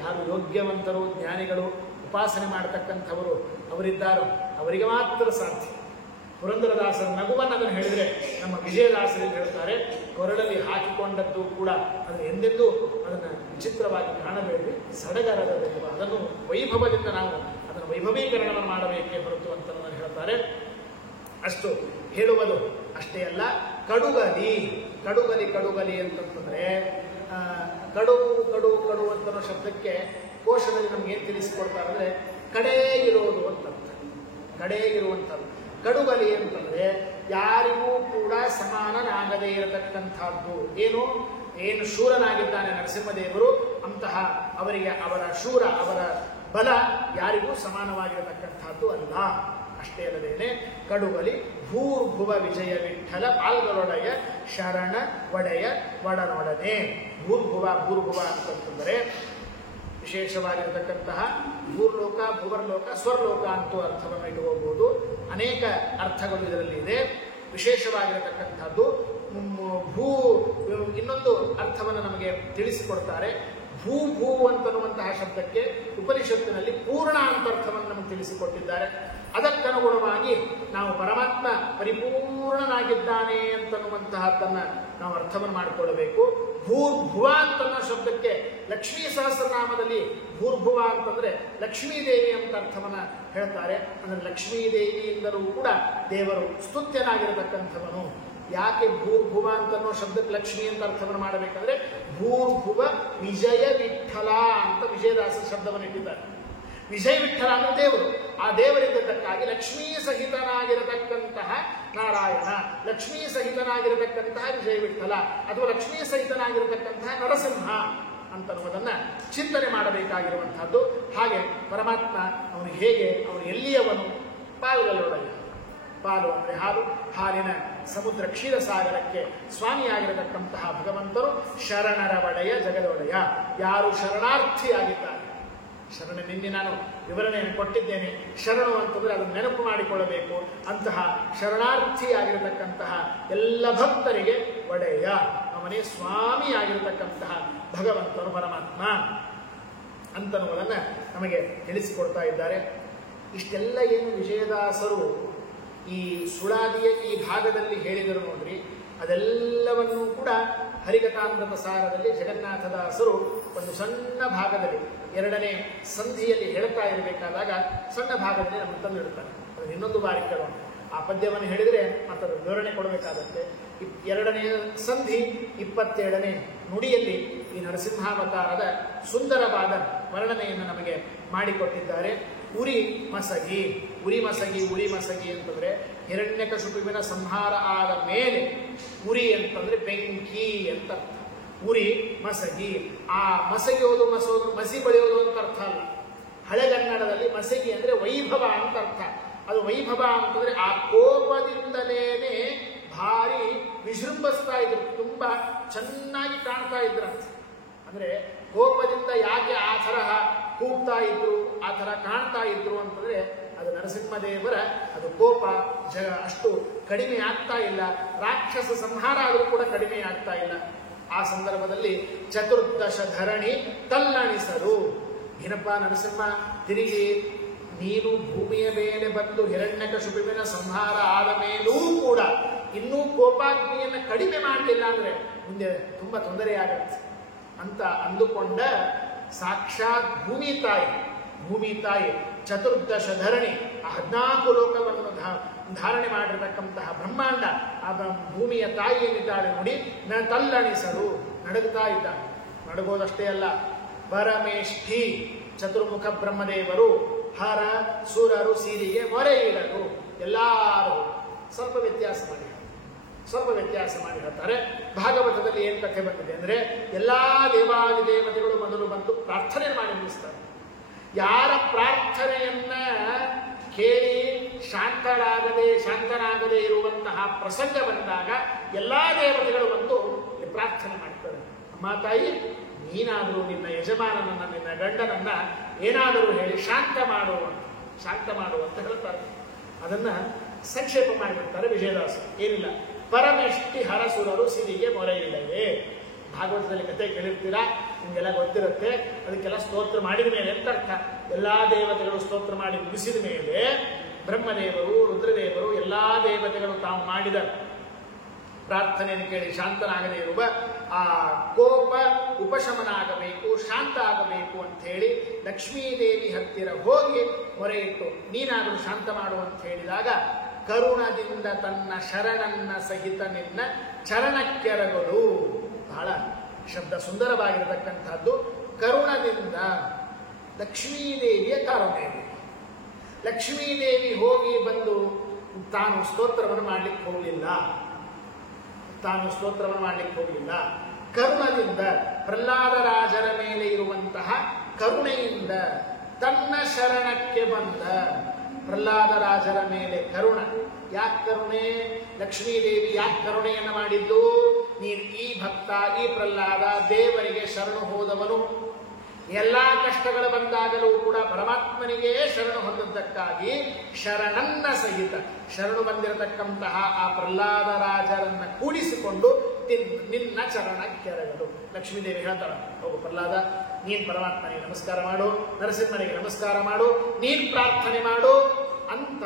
ಯಾರು ಯೋಗ್ಯವಂತರು, ಜ್ಞಾನಿಗಳು, ಉಪಾಸನೆ ಮಾಡತಕ್ಕಂಥವರು ಅವರಿದ್ದಾರೋ ಅವರಿಗೆ ಮಾತ್ರ ಸಾಧ್ಯ. ಪುರಂದರದಾಸರ ನಗುವನ್ನು ಅದನ್ನು ಹೇಳಿದ್ರೆ ನಮ್ಮ ವಿಜಯದಾಸರಿಗೆ ಹೇಳ್ತಾರೆ, ಕೊರಳಲ್ಲಿ ಹಾಕಿಕೊಂಡದ್ದು ಕೂಡ ಅದನ್ನು ಎಂದೆಂದೂ ಅದನ್ನು ವಿಚಿತ್ರವಾಗಿ ಕಾಣಬೇಡಿ, ಸಡಗರದ ದೈವ, ಅದನ್ನು ವೈಭವದಿಂದ ನಾವು ಅದನ್ನು ವೈಭವೀಕರಣವನ್ನು ಮಾಡಬೇಕೇ ಹೊರತು ಅಂತ ಹೇಳ್ತಾರೆ. ಅಷ್ಟು ಹೇಳುವುದು ಅಷ್ಟೇ ಅಲ್ಲ, ಕಡುಗಲಿ, ಕಡುಗಲಿ ಕಡುಗಲಿ ಅಂತಂತಂದ್ರೆ ಕಡುವು ಕಡು ಕಡು ಅಂತ ಶಬ್ದಕ್ಕೆ ಕೋಶದಲ್ಲಿ ನಮ್ಗೆ ಏನು ತಿಳಿಸಿಕೊಡ್ತಾರೆ ಅಂದ್ರೆ ಕಡೆ ಇರೋದು ಅಂತ, ಕಡೆ ಇರುವಂಥದ್ದು. ಕಡುಗಲಿ ಅಂತಂದ್ರೆ ಯಾರಿಗೂ ಕೂಡ ಸಮಾನನಾಗದೇ ಇರತಕ್ಕಂಥದ್ದು. ಏನು ಶೂರನಾಗಿದ್ದಾನೆ ನರಸಿಂಹದೇವರು, ಅಂತಹ ಅವರಿಗೆ ಅವರ ಶೂರ, ಅವರ ಬಲ ಯಾರಿಗೂ ಸಮಾನವಾಗಿರತಕ್ಕಂಥದ್ದು ಅಲ್ಲ. ಅಷ್ಟೇ ಅಲ್ಲದೇನೆ ಕಡುಗಲಿ ಭೂರ್ಭುವ ವಿಜಯ ವಿಠಲ ಪಾಲ್ಗಳೊಡೆಯ ಶರಣ ಒಡೆಯ ಒಡನೊಡನೆ. ಭೂರ್ಭುವ, ಭೂರ್ಭುವ ಅಂತಂತಂದರೆ ವಿಶೇಷವಾಗಿರತಕ್ಕಂತಹ ಭೂರ್ಲೋಕ, ಭುವರ್ಲೋಕ, ಸ್ವರ್ಲೋಕ ಅಂತೂ ಅರ್ಥವನ್ನು ಇಟ್ಟುಕೋಬಹುದು. ಅನೇಕ ಅರ್ಥಗಳು ಇದರಲ್ಲಿ ಇದೆ. ವಿಶೇಷವಾಗಿರತಕ್ಕಂಥದ್ದು ಭೂ, ಇನ್ನೊಂದು ಅರ್ಥವನ್ನು ನಮಗೆ ತಿಳಿಸಿಕೊಡ್ತಾರೆ. ಭೂ ಭೂ ಅಂತನ್ನುವಂತಹ ಶಬ್ದಕ್ಕೆ ಉಪನಿಷತ್ತಿನಲ್ಲಿ ಪೂರ್ಣ ಅಂತ ಅರ್ಥವನ್ನು ನಮಗೆ ತಿಳಿಸಿಕೊಟ್ಟಿದ್ದಾರೆ. ಅದಕ್ಕನುಗುಣವಾಗಿ ನಾವು ಪರಮಾತ್ಮ ಪರಿಪೂರ್ಣನಾಗಿದ್ದಾನೆ ಅಂತನ್ನುವಂತಹದ್ದನ್ನು ನಾವು ಅರ್ಥವನ್ನು ಮಾಡಿಕೊಳ್ಳಬೇಕು. ಭೂರ್ಭುವ ಅಂತನ್ನೋ ಶಬ್ದಕ್ಕೆ ಲಕ್ಷ್ಮೀ ಸಹಸ್ರನಾಮದಲ್ಲಿ ಭೂರ್ಭುವ ಅಂತಂದ್ರೆ ಲಕ್ಷ್ಮೀದೇವಿ ಅಂತ ಅರ್ಥವನ್ನ ಹೇಳ್ತಾರೆ. ಅಂದ್ರೆ ಲಕ್ಷ್ಮೀದೇವಿಯಿಂದಲೂ ಕೂಡ ದೇವರು ಸ್ತುತ್ಯನಾಗಿರತಕ್ಕಂಥವನು. ಯಾಕೆ ಭೂರ್ಭುವ ಅಂತನ್ನೋ ಶಬ್ದಕ್ಕೆ ಲಕ್ಷ್ಮಿ ಅಂತ ಅರ್ಥವನ್ನು ಮಾಡಬೇಕಂದ್ರೆ ಭೂರ್ಭುವ ವಿಜಯ ವಿಠಲ ಅಂತ ವಿಜಯದಾಸರ ಶಬ್ದವನ್ನು ಇಟ್ಟಿದ್ದಾರೆ. ವಿಜಯ ವಿಠಲ ಅಂದ್ರೆ ದೇವರು. ಆ ದೇವರಿದ್ದಕ್ಕಾಗಿ ಲಕ್ಷ್ಮೀ ಸಹಿತನಾಗಿರತಕ್ಕಂತಹ ನಾರಾಯಣ, ಲಕ್ಷ್ಮೀ ಸಹಿತನಾಗಿರತಕ್ಕಂತಹ ವಿಜಯ ವಿಠಲ ಅಥವಾ ಲಕ್ಷ್ಮೀ ಸಹಿತನಾಗಿರತಕ್ಕಂತಹ ನರಸಿಂಹ ಅಂತನ್ನುವುದನ್ನ ಚಿಂತನೆ ಮಾಡಬೇಕಾಗಿರುವಂತಹದ್ದು. ಹಾಗೆ ಪರಮಾತ್ಮ ಅವನು ಹೇಗೆ, ಅವನು ಎಲ್ಲಿಯವನು? ಪಾಲ್ಗಳೊಡೆಯ. ಪಾಲು ಅಂದರೆ ಹಾಲು, ಹಾಲಿನ ಸಮುದ್ರ ಕ್ಷೀರಸಾಗರಕ್ಕೆ ಸ್ವಾಮಿಯಾಗಿರತಕ್ಕಂತಹ ಭಗವಂತರು ಶರಣರ ಒಡೆಯ ಜಗದೊಡೆಯ. ಯಾರು ಶರಣಾರ್ಥಿಯಾಗಿದ್ದಾರೆ, ಶರಣ ನಿನ್ನೆ ನಾನು ವಿವರಣೆಯನ್ನು ಕೊಟ್ಟಿದ್ದೇನೆ. ಶರಣು ಅಂತಂದ್ರೆ ಅದನ್ನು ನೆನಪು ಮಾಡಿಕೊಳ್ಳಬೇಕು. ಅಂತಹ ಶರಣಾರ್ಥಿಯಾಗಿರತಕ್ಕಂತಹ ಎಲ್ಲ ಭಕ್ತರಿಗೆ ಒಡೆಯ, ಅವನೇ ಸ್ವಾಮಿಯಾಗಿರತಕ್ಕಂತಹ ಭಗವಂತನು ಪರಮಾತ್ಮ ಅಂತನ್ನುವುದನ್ನು ನಮಗೆ ತಿಳಿಸಿಕೊಡ್ತಾ ಇದ್ದಾರೆ. ಇಷ್ಟೆಲ್ಲ ಏನು ವಿಜಯದಾಸರು ಈ ಸುಳಾದಿಯ ಈ ಭಾಗದಲ್ಲಿ ಹೇಳಿದರು ನೋಡ್ರಿ, ಅದೆಲ್ಲವನ್ನೂ ಕೂಡ ಹರಿಕಥಾಮೃತ ಸಾರದಲ್ಲಿ ಜಗನ್ನಾಥದಾಸರು ಒಂದು ಸಣ್ಣ ಭಾಗದಲ್ಲಿ, ಎರಡನೇ ಸಂಧಿಯಲ್ಲಿ ಹೇಳ್ತಾ ಇರಬೇಕಾದಾಗ ಸಣ್ಣ ಭಾಗದಲ್ಲಿ ನಮ್ಮ ತಂದಿಡ್ತಾರೆ. ಅದನ್ನು ಇನ್ನೊಂದು ಬಾರಿ ಕೇಳೋಣ. ಆ ಪದ್ಯವನ್ನು ಹೇಳಿದರೆ ಮತ್ತದು ವಿವರಣೆ ಕೊಡಬೇಕಾಗತ್ತೆ. ಎರಡನೆಯ ಸಂಧಿ 27ನೇ ನುಡಿಯಲ್ಲಿ ಈ ನರಸಿಂಹಾವತಾರದ ಸುಂದರವಾದ ವರ್ಣನೆಯನ್ನು ನಮಗೆ ಮಾಡಿಕೊಟ್ಟಿದ್ದಾರೆ. ಉರಿ ಮಸಗಿ, ಉರಿ ಮಸಗಿ, ಉರಿ ಮಸಗಿ ಅಂತಂದ್ರೆ ಹಿರಣ್ಯಕಶಿಪುವಿನ ಸಂಹಾರ ಆದ ಮೇಲೆ, ಉರಿ ಅಂತಂದ್ರೆ ಬೆಂಕಿ ಅಂತ ಅರ್ಥ. ಉರಿ ಮಸಗಿ, ಆ ಮಸಗಿಯೋದು ಮಸೋದು ಮಸಿ ಬಳಿಯೋದು ಅಂತ ಅರ್ಥ ಅಲ್ಲ. ಹಳೆಗನ್ನಡದಲ್ಲಿ ಮಸಗಿ ಅಂದ್ರೆ ವೈಭವ ಅಂತ ಅರ್ಥ. ಅದು ವೈಭವ ಅಂತಂದ್ರೆ ಆ ಕೋಪದಿಂದಲೇನೆ ಭಾರಿ ವಿಜೃಂಭಿಸ್ತಾ ಇದ್ರು, ತುಂಬಾ ಚೆನ್ನಾಗಿ ಕಾಣ್ತಾ ಇದ್ರಂತೆ. ಅಂದ್ರೆ ಕೋಪದಿಂದ ಯಾಕೆ ಆ ತರಹ ಕೂಗ್ತಾ ಇದ್ರು, ಆ ತರ ಕಾಣ್ತಾ ಇದ್ರು ಅಂತಂದ್ರೆ ಅದು ನರಸಿಂಹದೇವರ ಅದು ಕೋಪ ಅಷ್ಟು ಕಡಿಮೆ ಆಗ್ತಾ ಇಲ್ಲ. ರಾಕ್ಷಸ ಸಂಹಾರ ಆದರೂ ಕೂಡ ಕಡಿಮೆ ಆಗ್ತಾ ಇಲ್ಲ. ಆ ಸಂದರ್ಭದಲ್ಲಿ ಚತುರ್ದಶ ಧರಣಿ ತಲ್ಲಣಿಸರು. ಏನಪ್ಪ ನರಸಿಂಹ, ತಿರುಗಿ ನೀನು ಭೂಮಿಯ ಮೇಲೆ ಬಂದು ಹಿರಣ್ಯಕಶಿಪುವಿನ ಸಂಹಾರ ಆದ ಮೇಲೂ ಕೂಡ ಇನ್ನೂ ಕೋಪಾಗ್ನಿಯನ್ನು ಕಡಿಮೆ ಮಾಡಲಿಲ್ಲ ಅಂದ್ರೆ ಮುಂದೆ ತುಂಬಾ ತೊಂದರೆಯಾಗತ್ತೆ ಅಂತ ಅಂದುಕೊಂಡ ಸಾಕ್ಷಾತ್ ಭೂಮಿ ತಾಯಿ ಚತುರ್ದಶ ಧರಣಿ, ಆ 14 ಲೋಕವನ್ನು ಧಾರಣೆ ಮಾಡಿರತಕ್ಕಂತಹ ಬ್ರಹ್ಮಾಂಡ, ಆ ಭೂಮಿಯ ತಾಯಿಯಲ್ಲಿದ್ದಾಳೆ ನೋಡಿ. ತಲ್ಲಣಿಸರು, ನಡುಗ್ತಾ ಇದ್ದಾಳೆ. ನಡುಗೋದಷ್ಟೇ ಅಲ್ಲ, ಪರಮೇಷ್ಠಿ ಚತುರ್ಮುಖ ಬ್ರಹ್ಮದೇವರು, ಹರ ಸುರರು ಸೀರಿಗೆ ಮೊರೆ ಇಡರು. ಎಲ್ಲರೂ ಸ್ವಲ್ಪ ವ್ಯತ್ಯಾಸ ಮಾಡಿ ಹೇಳ್ತಾರೆ. ಭಾಗವತದಲ್ಲಿ ಏನ್ ಕಥೆ ಬಂದಿದೆ ಅಂದ್ರೆ, ಎಲ್ಲಾ ದೇವಾದಿ ದೇವತೆಗಳು ಮೊದಲು ಬಂದು ಪ್ರಾರ್ಥನೆ ಮಾಡಿ ಮುಗಿಸ್ತಾರೆ. ಯಾರ ಪ್ರಾರ್ಥನೆಯನ್ನ ಕೇಳಿ ಶಾಂತರಾಗದೆ ಇರುವಂತಹ ಪ್ರಸಂಗ ಬಂದಾಗ ಎಲ್ಲಾ ದೇವತೆಗಳು ಬಂದು ಪ್ರಾರ್ಥನೆ ಮಾಡ್ತಾರೆ. ಅಮ್ಮ ತಾಯಿ, ನೀನಾದರೂ ನಿನ್ನ ಯಜಮಾನನನ್ನ, ನಿನ್ನ ಗಂಡನನ್ನ ಏನಾದರೂ ಹೇಳಿ ಶಾಂತ ಮಾಡುವಂತ ಹೇಳ್ತಾರೆ. ಅದನ್ನ ಸಂಕ್ಷೇಪ ಮಾಡಿಬಿಡ್ತಾರೆ ವಿಜಯದಾಸ. ಏನಿಲ್ಲ, ಪರಮೆಷ್ಟಿ ಹರಸುರರು ಸಿರಿಗೆ ಮೊರೆ ಇಲ್ಲವೇ. ಭಾಗವತದಲ್ಲಿ ಕಥೆ ಕೇಳಿರ್ತೀರಾ, ನಿಮ್ಗೆಲ್ಲ ಗೊತ್ತಿರುತ್ತೆ. ಅದಕ್ಕೆಲ್ಲ ಸ್ತೋತ್ರ ಮಾಡಿದ ಮೇಲೆ ಅಂತ ಅರ್ಥ. ಎಲ್ಲಾ ದೇವತೆಗಳು ಸ್ತೋತ್ರ ಮಾಡಿ ಮುಗಿಸಿದ ಮೇಲೆ ಬ್ರಹ್ಮದೇವರು, ರುದ್ರದೇವರು, ಎಲ್ಲಾ ದೇವತೆಗಳು ತಾವು ಮಾಡಿದ ಪ್ರಾರ್ಥನೆಯನ್ನು ಕೇಳಿ ಶಾಂತನಾಗದೇ ಇರುವ ಆ ಕೋಪ ಉಪಶಮನ ಆಗಬೇಕು, ಶಾಂತ ಆಗಬೇಕು ಅಂತ ಹೇಳಿ ಲಕ್ಷ್ಮೀದೇವಿ ಹತ್ತಿರ ಹೋಗಿ ಮೊರೆ ಇಟ್ಟು ನೀನಾದರೂ ಶಾಂತ ಮಾಡು ಅಂತ ಹೇಳಿದಾಗ, ಕರುಣದಿಂದ ತನ್ನ ಶರಣನ್ನ ಸಹಿತ ನಿನ್ನ ಚರಣಕ್ಕೆರಗಲು. ಬಹಳ ಶಬ್ದ ಸುಂದರವಾಗಿರತಕ್ಕಂಥದ್ದು. ಕರುಣದಿಂದ ಲಕ್ಷ್ಮೀದೇವಿಯ ಕರುಣೆಯಲ್ಲಿ ಲಕ್ಷ್ಮೀದೇವಿ ಹೋಗಿ ಬಂದು ತಾನು ಸ್ತೋತ್ರವನ್ನು ಮಾಡಲಿಕ್ಕೆ ಹೋಗಲಿಲ್ಲ. ಕರುಣದಿಂದ ಪ್ರಹ್ಲಾದರಾಜರ ಮೇಲೆ ಇರುವಂತಹ ಕರುಣೆಯಿಂದ ತನ್ನ ಶರಣಕ್ಕೆ ಬಂದ ಪ್ರಹ್ಲಾದರಾಜರ ಮೇಲೆ ಕರುಣ. ಯಾಕೆ ಕರುಣೆ? ಲಕ್ಷ್ಮೀದೇವಿ ಯಾಕೆ ಕರುಣೆಯನ್ನು ಮಾಡಿದ್ದು? ನೀನು ಈ ಭಕ್ತ, ಈ ಪ್ರಹ್ಲಾದ ದೇವರಿಗೆ ಶರಣು ಹೋದವನು, ಎಲ್ಲಾ ಕಷ್ಟಗಳು ಬಂದಾಗಲೂ ಕೂಡ ಪರಮಾತ್ಮನಿಗೆ ಶರಣು ಹೊಂದದ್ದಕ್ಕಾಗಿ ಶರಣನ್ನ ಸಹಿತ ಶರಣು ಬಂದಿರತಕ್ಕಂತಹ ಆ ಪ್ರಹ್ಲಾದರಾಜರನ್ನ ಕೂಡಿಸಿಕೊಂಡು ನಿನ್ನ ಚರಣಕ್ಕೆರಗಲು. ಲಕ್ಷ್ಮೀದೇವಿ ಹೇಳ್ತಾಳ, ಹೋಗು ಪ್ರಹ್ಲಾದ, ನೀನ್ ಪರಮಾತ್ಮನಿಗೆ ನಮಸ್ಕಾರ ಮಾಡು, ನರಸಿಂಹನಿಗೆ ನಮಸ್ಕಾರ ಮಾಡು, ನೀನ್ ಪ್ರಾರ್ಥನೆ ಮಾಡು ಅಂತ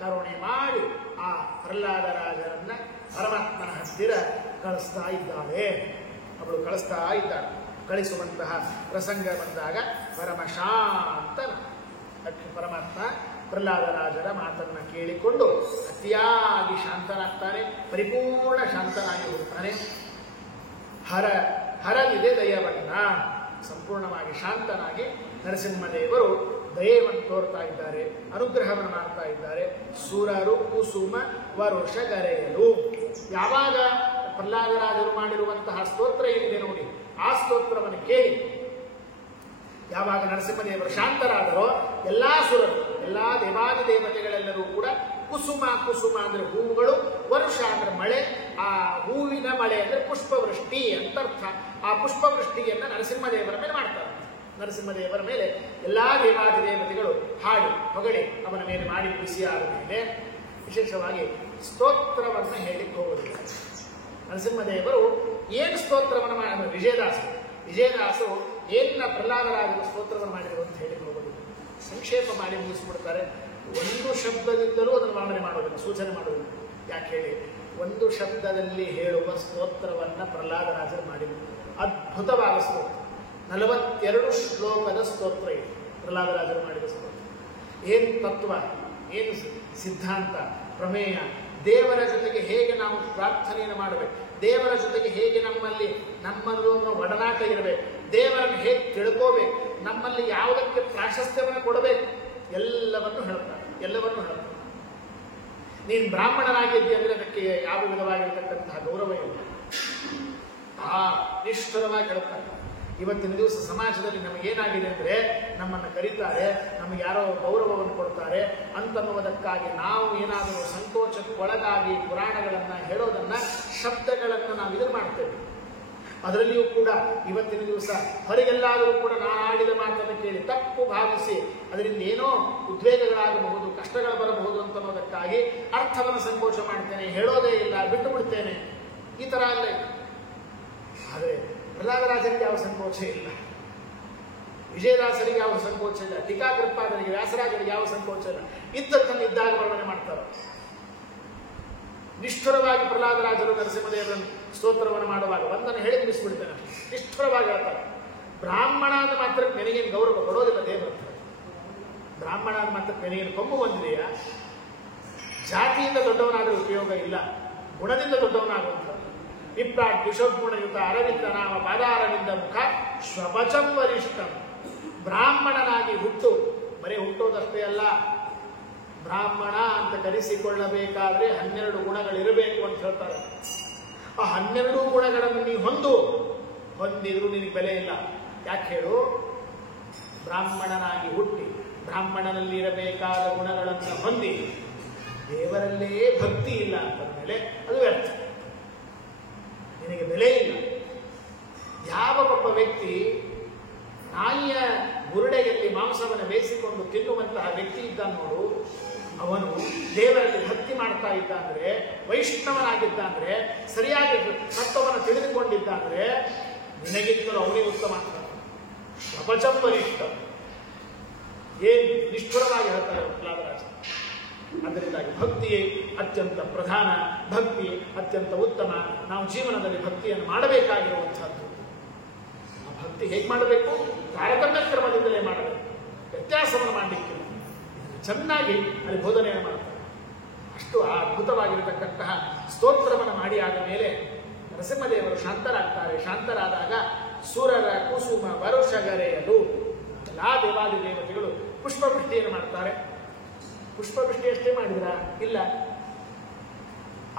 ಕರುಣೆ ಮಾಡಿ ಆ ಪ್ರಹ್ಲಾದರಾಜರನ್ನ ಪರಮಾತ್ಮನ ಹತ್ತಿರ ಕಳಿಸ್ತಾ ಇದ್ದಾಳೆ. ಕಳಿಸುವಂತಹ ಪ್ರಸಂಗ ಬಂದಾಗ ಪರಮಶಾಂತ ಪರಮಾತ್ಮ ಪ್ರಹ್ಲಾದರಾಜರ ಮಾತನ್ನ ಕೇಳಿಕೊಂಡು ಅತಿಯಾಗಿ ಶಾಂತನಾಗ್ತಾನೆ, ಪರಿಪೂರ್ಣ ಶಾಂತನಾಗಿ ಹೋಗ್ತಾನೆ. ಹರಲಿದೆ ದಯವನ್ನ, ಸಂಪೂರ್ಣವಾಗಿ ಶಾಂತನಾಗಿ ನರಸಿಂಹದೇವರು ದಯವನ್ನು ತೋರ್ತಾ ಇದ್ದಾರೆ, ಅನುಗ್ರಹವನ್ನು ಮಾಡ್ತಾ ಇದ್ದಾರೆ. ಸುರರು ಕುಸುಮ ವರುಷ ಗರೆಯಲು. ಯಾವಾಗ ಪ್ರಹ್ಲಾದರಾಜರು ಮಾಡಿರುವಂತಹ ಸ್ತೋತ್ರ ಏನಿದೆ ನೋಡಿ, ಆ ಸ್ತೋತ್ರವನ್ನು ಕೇಳಿ ಯಾವಾಗ ನರಸಿಂಹದೇವರು ಶಾಂತರಾದರೋ ಎಲ್ಲಾ ಸುರರು, ಎಲ್ಲಾ ದೇವಾದಿ ದೇವತೆಗಳೆಲ್ಲರೂ ಕೂಡ ಕುಸುಮ ಅಂದ್ರೆ ಹೂವುಗಳು, ವರುಷ ಅಂದ್ರೆ ಮಳೆ, ಆ ಹೂವಿನ ಮಳೆ ಅಂದ್ರೆ ಪುಷ್ಪವೃಷ್ಟಿ ಅಂತ ಅರ್ಥ. ಆ ಪುಷ್ಪವೃಷ್ಟಿಯನ್ನ ನರಸಿಂಹದೇವರ ಮೇಲೆ ಮಾಡ್ತಾರೆ. ನರಸಿಂಹದೇವರ ಮೇಲೆ ಎಲ್ಲಾ ದೇವಾದಿ ದೇವತೆಗಳು ಹಾಡಿ ಹೊಗಳಿ ಅವನ ಮೇಲೆ ಮಾಡಿ ಬಿಸಿಯಾದ ಮೇಲೆ ವಿಶೇಷವಾಗಿ ಸ್ತೋತ್ರವನ್ನು ಹೇಳಿಕ್ಕೆ ಹೋಗುವುದಿಲ್ಲ. ನರಸಿಂಹದೇವರು ಏನು ಸ್ತೋತ್ರವನ್ನು ಮಾಡಿ, ವಿಜಯದಾಸರು ಏನ ಪ್ರಹ್ಲಾದರಾಜರು ಸ್ತೋತ್ರವನ್ನು ಮಾಡಿದರು ಅಂತ ಹೇಳಿ ಹೋಗೋದಿಲ್ಲ, ಸಂಕ್ಷೇಪ ಮಾಡಿ ಮುಗಿಸ್ಬಿಡ್ತಾರೆ. ಒಂದು ಶಬ್ದದಿಂದಲೂ ಅದನ್ನು ವರ್ಣನೆ ಮಾಡೋದಿಲ್ಲ, ಸೂಚನೆ ಮಾಡೋದಿಲ್ಲ. ಯಾಕೆ ಹೇಳಿ, ಒಂದು ಶಬ್ದದಲ್ಲಿ ಹೇಳುವ ಸ್ತೋತ್ರವನ್ನ ಪ್ರಹ್ಲಾದರಾಜರು ಮಾಡಿದರು. ಅದ್ಭುತವಾದ ಸ್ತೋತ್ರ, 42 ಶ್ಲೋಕದ ಸ್ತೋತ್ರ ಇದೆ ಪ್ರಹ್ಲಾದರಾಜರು ಮಾಡಿದ ಸ್ತೋತ್ರ. ಏನು ತತ್ವ, ಏನು ಸಿದ್ಧಾಂತ, ಪ್ರಮೇಯ. ದೇವರ ಜೊತೆಗೆ ಹೇಗೆ ನಾವು ಪ್ರಾರ್ಥನೆಯನ್ನು ಮಾಡಬೇಕು, ದೇವರ ಜೊತೆಗೆ ಹೇಗೆ ನಮ್ಮನ್ನು ಒಡನಾಟ ಇರಬೇಕು, ದೇವರನ್ನು ಹೇಗೆ ತಿಳ್ಕೋಬೇಕು, ನಮ್ಮಲ್ಲಿ ಯಾವುದಕ್ಕೆ ಪ್ರಾಶಸ್ತ್ಯವನ್ನು ಕೊಡಬೇಕು, ಎಲ್ಲವನ್ನು ಹೇಳ್ತಾರೆ. ನೀನು ಬ್ರಾಹ್ಮಣನಾಗಿದ್ದಿ ಅಂದರೆ ಅದಕ್ಕೆ ಯಾವ ವಿಧವಾಗಿರತಕ್ಕಂತಹ ಗೌರವ ಇಲ್ಲ. ನಿಷ್ಠುರವಾಗಿ ಹೇಳ್ತಾರೆ. ಇವತ್ತಿನ ದಿವಸ ಸಮಾಜದಲ್ಲಿ ನಮಗೇನಾಗಿದೆ ಅಂದರೆ ನಮ್ಮನ್ನು ಕರೀತಾರೆ, ನಮಗೆ ಯಾರೋ ಗೌರವವನ್ನು ಕೊಡ್ತಾರೆ ಅಂತನ್ನುವುದಕ್ಕಾಗಿ ನಾವು ಏನಾದರೂ ಸಂಕೋಚಕ್ಕೊಳಗಾಗಿ ಪುರಾಣಗಳನ್ನು ಹೇಳೋದನ್ನು, ಶಬ್ದಗಳನ್ನು ನಾವು ಇದನ್ನು ಮಾಡ್ತೇವೆ. ಅದರಲ್ಲಿಯೂ ಕೂಡ ಇವತ್ತಿನ ದಿವಸ ಹೊರಗೆಲ್ಲಾದರೂ ಕೂಡ ನಾನು ಆಡಿದ ಮಾತನ್ನು ಕೇಳಿ ತಪ್ಪು ಭಾವಿಸಿ ಅದರಿಂದ ಏನೋ ಉದ್ವೇಗಗಳಾಗಬಹುದು, ಕಷ್ಟಗಳು ಬರಬಹುದು ಅಂತನ್ನೋದಕ್ಕಾಗಿ ಅರ್ಥವನ್ನು ಸಂಕೋಚ ಮಾಡ್ತೇನೆ, ಹೇಳೋದೇ ಇಲ್ಲ, ಬಿಟ್ಟು ಬಿಡ್ತೇನೆ, ಈ ಥರ ಅಲ್ಲ. ಆದರೆ ಪ್ರಹ್ಲಾದರಾಜರಿಗೆ ಯಾವ ಸಂಕೋಚ ಇಲ್ಲ, ವಿಜಯದಾಸರಿಗೆ ಯಾವ ಸಂಕೋಚ ಇಲ್ಲ, ಟೀಕಾಕೃತ್ಪಾದರಿಗೆ, ವ್ಯಾಸರಾಜರಿಗೆ ಯಾವ ಸಂಕೋಚ ಇಲ್ಲ. ಇದ್ದದ್ದನ್ನು ಇದ್ದಾಗ ವರ್ಣನೆ ಮಾಡ್ತಾರೆ. ನಿಷ್ಠುರವಾಗಿ ಪ್ರಹ್ಲಾದರಾಜರು ನರಸಿಂಹದೇವರನ್ನು ಸ್ತೋತ್ರವನ್ನು ಮಾಡುವಾಗ ಒಂದನ್ನು ಹೇಳಿ ಮುಗಿಸ್ಬಿಡ್ತೇನೆ. ನಿಷ್ಠುರವಾಗಿ ಹೇಳ್ತಾರೆ, ಬ್ರಾಹ್ಮಣ ಅಂದ ಮಾತ್ರ ನಿನಗೇನು ಗೌರವ ಕೊಡೋದಿಲ್ಲ ದೇವರ ಹತ್ರ. ಬ್ರಾಹ್ಮಣ ಅಂದ ಮಾತ್ರ ನಿನಗೇನು ಕೊಂಬು ಬಂದಿದೆಯಾ? ಜಾತಿಯಿಂದ ದೊಡ್ಡವನಾದರೆ ಉಪಯೋಗ ಇಲ್ಲ, ಗುಣದಿಂದ ದೊಡ್ಡವನಾಗುವಂಥ. ವಿಪ್ರಾಟ್ ವಿಶೋಗುಣಯುತ ಅರವಿಂದ ನಾಮ ಪಾದಾರವಿಂದ ಮುಖ ಶ್ವಪಚಂ ವರಿಷ್ಠಂ. ಬ್ರಾಹ್ಮಣನಾಗಿ ಹುಟ್ಟು, ಬರೀ ಹುಟ್ಟೋದಷ್ಟೇ ಅಲ್ಲ, ಬ್ರಾಹ್ಮಣ ಅಂತ ಕರೆಸಿಕೊಳ್ಳಬೇಕಾದ್ರೆ 12 ಗುಣಗಳಿರಬೇಕು ಅಂತ ಹೇಳ್ತಾರೆ. ಆ 12 ಗುಣಗಳನ್ನು ನೀವು ಹೊಂದಿದ್ರು ನಿನಗೆ ಬೆಲೆ ಇಲ್ಲ. ಯಾಕೆ ಹೇಳು? ಬ್ರಾಹ್ಮಣನಾಗಿ ಹುಟ್ಟಿ ಬ್ರಾಹ್ಮಣನಲ್ಲಿ ಇರಬೇಕಾದ ಗುಣಗಳನ್ನು ಹೊಂದಿ ದೇವರಲ್ಲೇ ಭಕ್ತಿ ಇಲ್ಲ ಅಂತಂದ್ಮೇಲೆ ಅದು ವ್ಯರ್ಥ, ನಿನಗೆ ಬೆಲೆ ಇಲ್ಲ. ಯಾವ ಒಬ್ಬ ವ್ಯಕ್ತಿ ನಾಯಿಯ ಬುರುಡೆಯಲ್ಲಿ ಮಾಂಸವನ್ನು ಬೇಯಿಸಿಕೊಂಡು ತಿನ್ನುವಂತಹ ವ್ಯಕ್ತಿ ಇದ್ದ ನೋಡು, ಅವನು ದೇವರಲ್ಲಿ ಭಕ್ತಿ ಮಾಡ್ತಾ ಇದ್ದ ಅಂದ್ರೆ, ವೈಷ್ಣವನಾಗಿದ್ದ ಅಂದ್ರೆ, ಸರಿಯಾಗಿ ತತ್ವವನ್ನು ತಿಳಿದುಕೊಂಡಿದ್ದ ಅಂದ್ರೆ ನಿನಗಿಂತಲೂ ಅವನೇ ಉತ್ತಮ ಅಂತ. ಪ್ರಪಂಚಂ ವರಿಷ್ಠ ನಿಷ್ಠುರವಾಗಿ ಹೇಳ್ತಾರೆ ಪ್ರಹ್ಲಾದರಾಜ. ಅದರಿಂದಾಗಿ ಭಕ್ತಿಯೇ ಅತ್ಯಂತ ಪ್ರಧಾನ, ಭಕ್ತಿ ಅತ್ಯಂತ ಉತ್ತಮ. ನಾವು ಜೀವನದಲ್ಲಿ ಭಕ್ತಿಯನ್ನು ಮಾಡಬೇಕಾಗಿರುವಂತಹದ್ದು. ಆ ಭಕ್ತಿ ಹೇಗೆ ಮಾಡಬೇಕು? ತಾರತಮ್ಯ ಕ್ರಮದಿಂದಲೇ ಮಾಡಬೇಕು, ವ್ಯತ್ಯಾಸವನ್ನು ಮಾಡಲಿಕ್ಕಿಲ್ಲ. ಚೆನ್ನಾಗಿ ಅಲ್ಲಿ ಬೋಧನೆಯನ್ನು ಮಾಡ್ತಾರೆ. ಅಷ್ಟು ಅದ್ಭುತವಾಗಿರತಕ್ಕಂತಹ ಸ್ತೋತ್ರವನ್ನು ಮಾಡಿ ಆದ ಮೇಲೆ ನರಸಿಂಹದೇವರು ಶಾಂತರಾಗ್ತಾರೆ. ಶಾಂತರಾದಾಗ ಸೂರರ ಕುಸುಮ ವರುಷಗರೆಯಲು ಎಲ್ಲಾ ದೇವಾದಿ ದೇವತೆಗಳು ಪುಷ್ಪವೃಷ್ಟಿಯನ್ನು ಮಾಡ್ತಾರೆ. ಪುಷ್ಪವೃಷ್ಟಿ ಅಷ್ಟೇ ಮಾಡಿದ್ರ? ಇಲ್ಲ.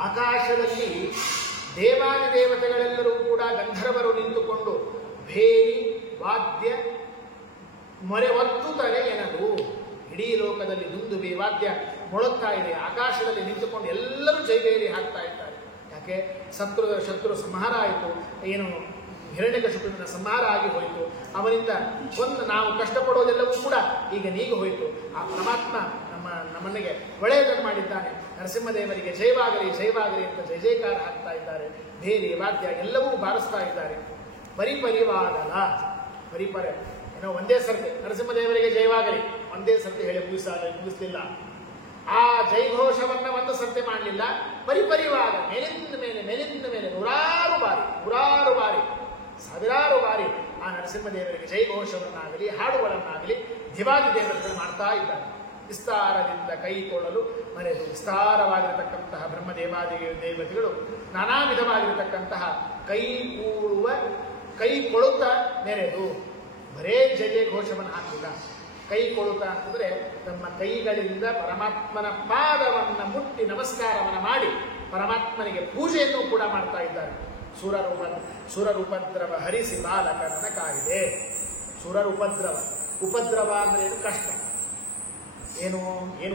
ಆಕಾಶದಲ್ಲಿ ದೇವಾದಿ ದೇವತೆಗಳೆಲ್ಲರೂ ಕೂಡ ಗಂಧರ್ವರು ನಿಂತುಕೊಂಡು ಭೇರಿ ವಾದ್ಯ ಮೊರೆ ಒತ್ತುತ್ತಾರೆ ಎನ್ನದು. ಇಡೀ ಲೋಕದಲ್ಲಿ ದುಂದುಬಿ ವಾದ್ಯ ಮೊಳಗ್ತಾ ಇದೆ. ಆಕಾಶದಲ್ಲಿ ನಿಂತುಕೊಂಡು ಎಲ್ಲರೂ ಜೈಬೇರಿ ಹಾಕ್ತಾ ಇದ್ದಾರೆ. ಯಾಕೆ? ಶತ್ರು ಸಂಹಾರ ಆಯಿತು. ಏನು ಹಿರಣ್ಯಕಶಿಪುವಿನ ಸಂಹಾರ ಆಗಿ ಹೋಯಿತು. ಅವನಿಂದ ನಾವು ಕಷ್ಟಪಡೋದೆಲ್ಲವೂ ಕೂಡ ಈಗ ನೀಗಿ ಹೋಯಿತು. ಆ ಪರಮಾತ್ಮ ನಮ್ಮನಿಗೆ ಒಳ್ಳೆಯದನ್ನು ಮಾಡಿದ್ದಾನೆ. ನರಸಿಂಹದೇವರಿಗೆ ಜಯವಾಗಲಿ ಜಯವಾಗಲಿ ಅಂತ ಜಯ ಜಯಕಾರ ಹಾಕ್ತಾ ಇದ್ದಾರೆ. ಬೇರೆ ವಾದ್ಯ ಎಲ್ಲವೂ ಬಾರಿಸ್ತಾ ಇದ್ದಾರೆ. ಪರಿಪರಿವಾಗಲ ಪರಿಪರ ಏನೋ ಒಂದೇ ಸರ್ತಿ ನರಸಿಂಹದೇವರಿಗೆ ಜಯವಾಗಲಿ ಒಂದೇ ಸರ್ತಿ ಹೇಳಿ ಮುಗಿಸಲಿಲ್ಲ. ಆ ಜೈಘೋಷವನ್ನ ಒಂದು ಸರ್ತಿ ಮಾಡಲಿಲ್ಲ. ಪರಿಪರಿವಾಗ ಮೇಲಿಂದ ಮೇಲೆ ನೂರಾರು ಬಾರಿ ಸಾವಿರಾರು ಬಾರಿ ಆ ನರಸಿಂಹದೇವರಿಗೆ ಜೈಘೋಷವನ್ನಾಗಲಿ ಹಾಡುಗಳನ್ನಾಗಲಿ ದೇವಾದಿ ದೇವತೆಗಳು ಮಾಡ್ತಾ ಇದ್ದಾರೆ. ವಿಸ್ತಾರದಿಂದ ಕೈಕೊಳ್ಳಲು ಮರೆತು ವಿಸ್ತಾರವಾಗಿರತಕ್ಕಂತಹ ಬ್ರಹ್ಮದೇವಾದಿ ದೇವತೆಗಳು ನಾನಾ ವಿಧವಾಗಿರತಕ್ಕಂತಹ ಕೈ ಕೊಳುತ್ತಾ ನೆರೆದು ಬರೇ ಜಯ ಘೋಷವನ್ನು ಹಾಕಿಲ್ಲ. ಕೈ ಕೊಳುತ್ತಾ ಅಂತಂದ್ರೆ ತಮ್ಮ ಕೈಗಳಿಂದ ಪರಮಾತ್ಮನ ಪಾದವನ್ನು ಮುಟ್ಟಿ ನಮಸ್ಕಾರವನ್ನು ಮಾಡಿ ಪರಮಾತ್ಮನಿಗೆ ಪೂಜೆಯನ್ನು ಕೂಡ ಮಾಡ್ತಾ ಇದ್ದಾರೆ. ಸುರರುಪದ್ರವ ಹರಿಸಿ ಬಾಲಕರನ ಕಾಯಿದೆ. ಉಪದ್ರವ ಅಂದ್ರೆ ಕಷ್ಟ. ಏನು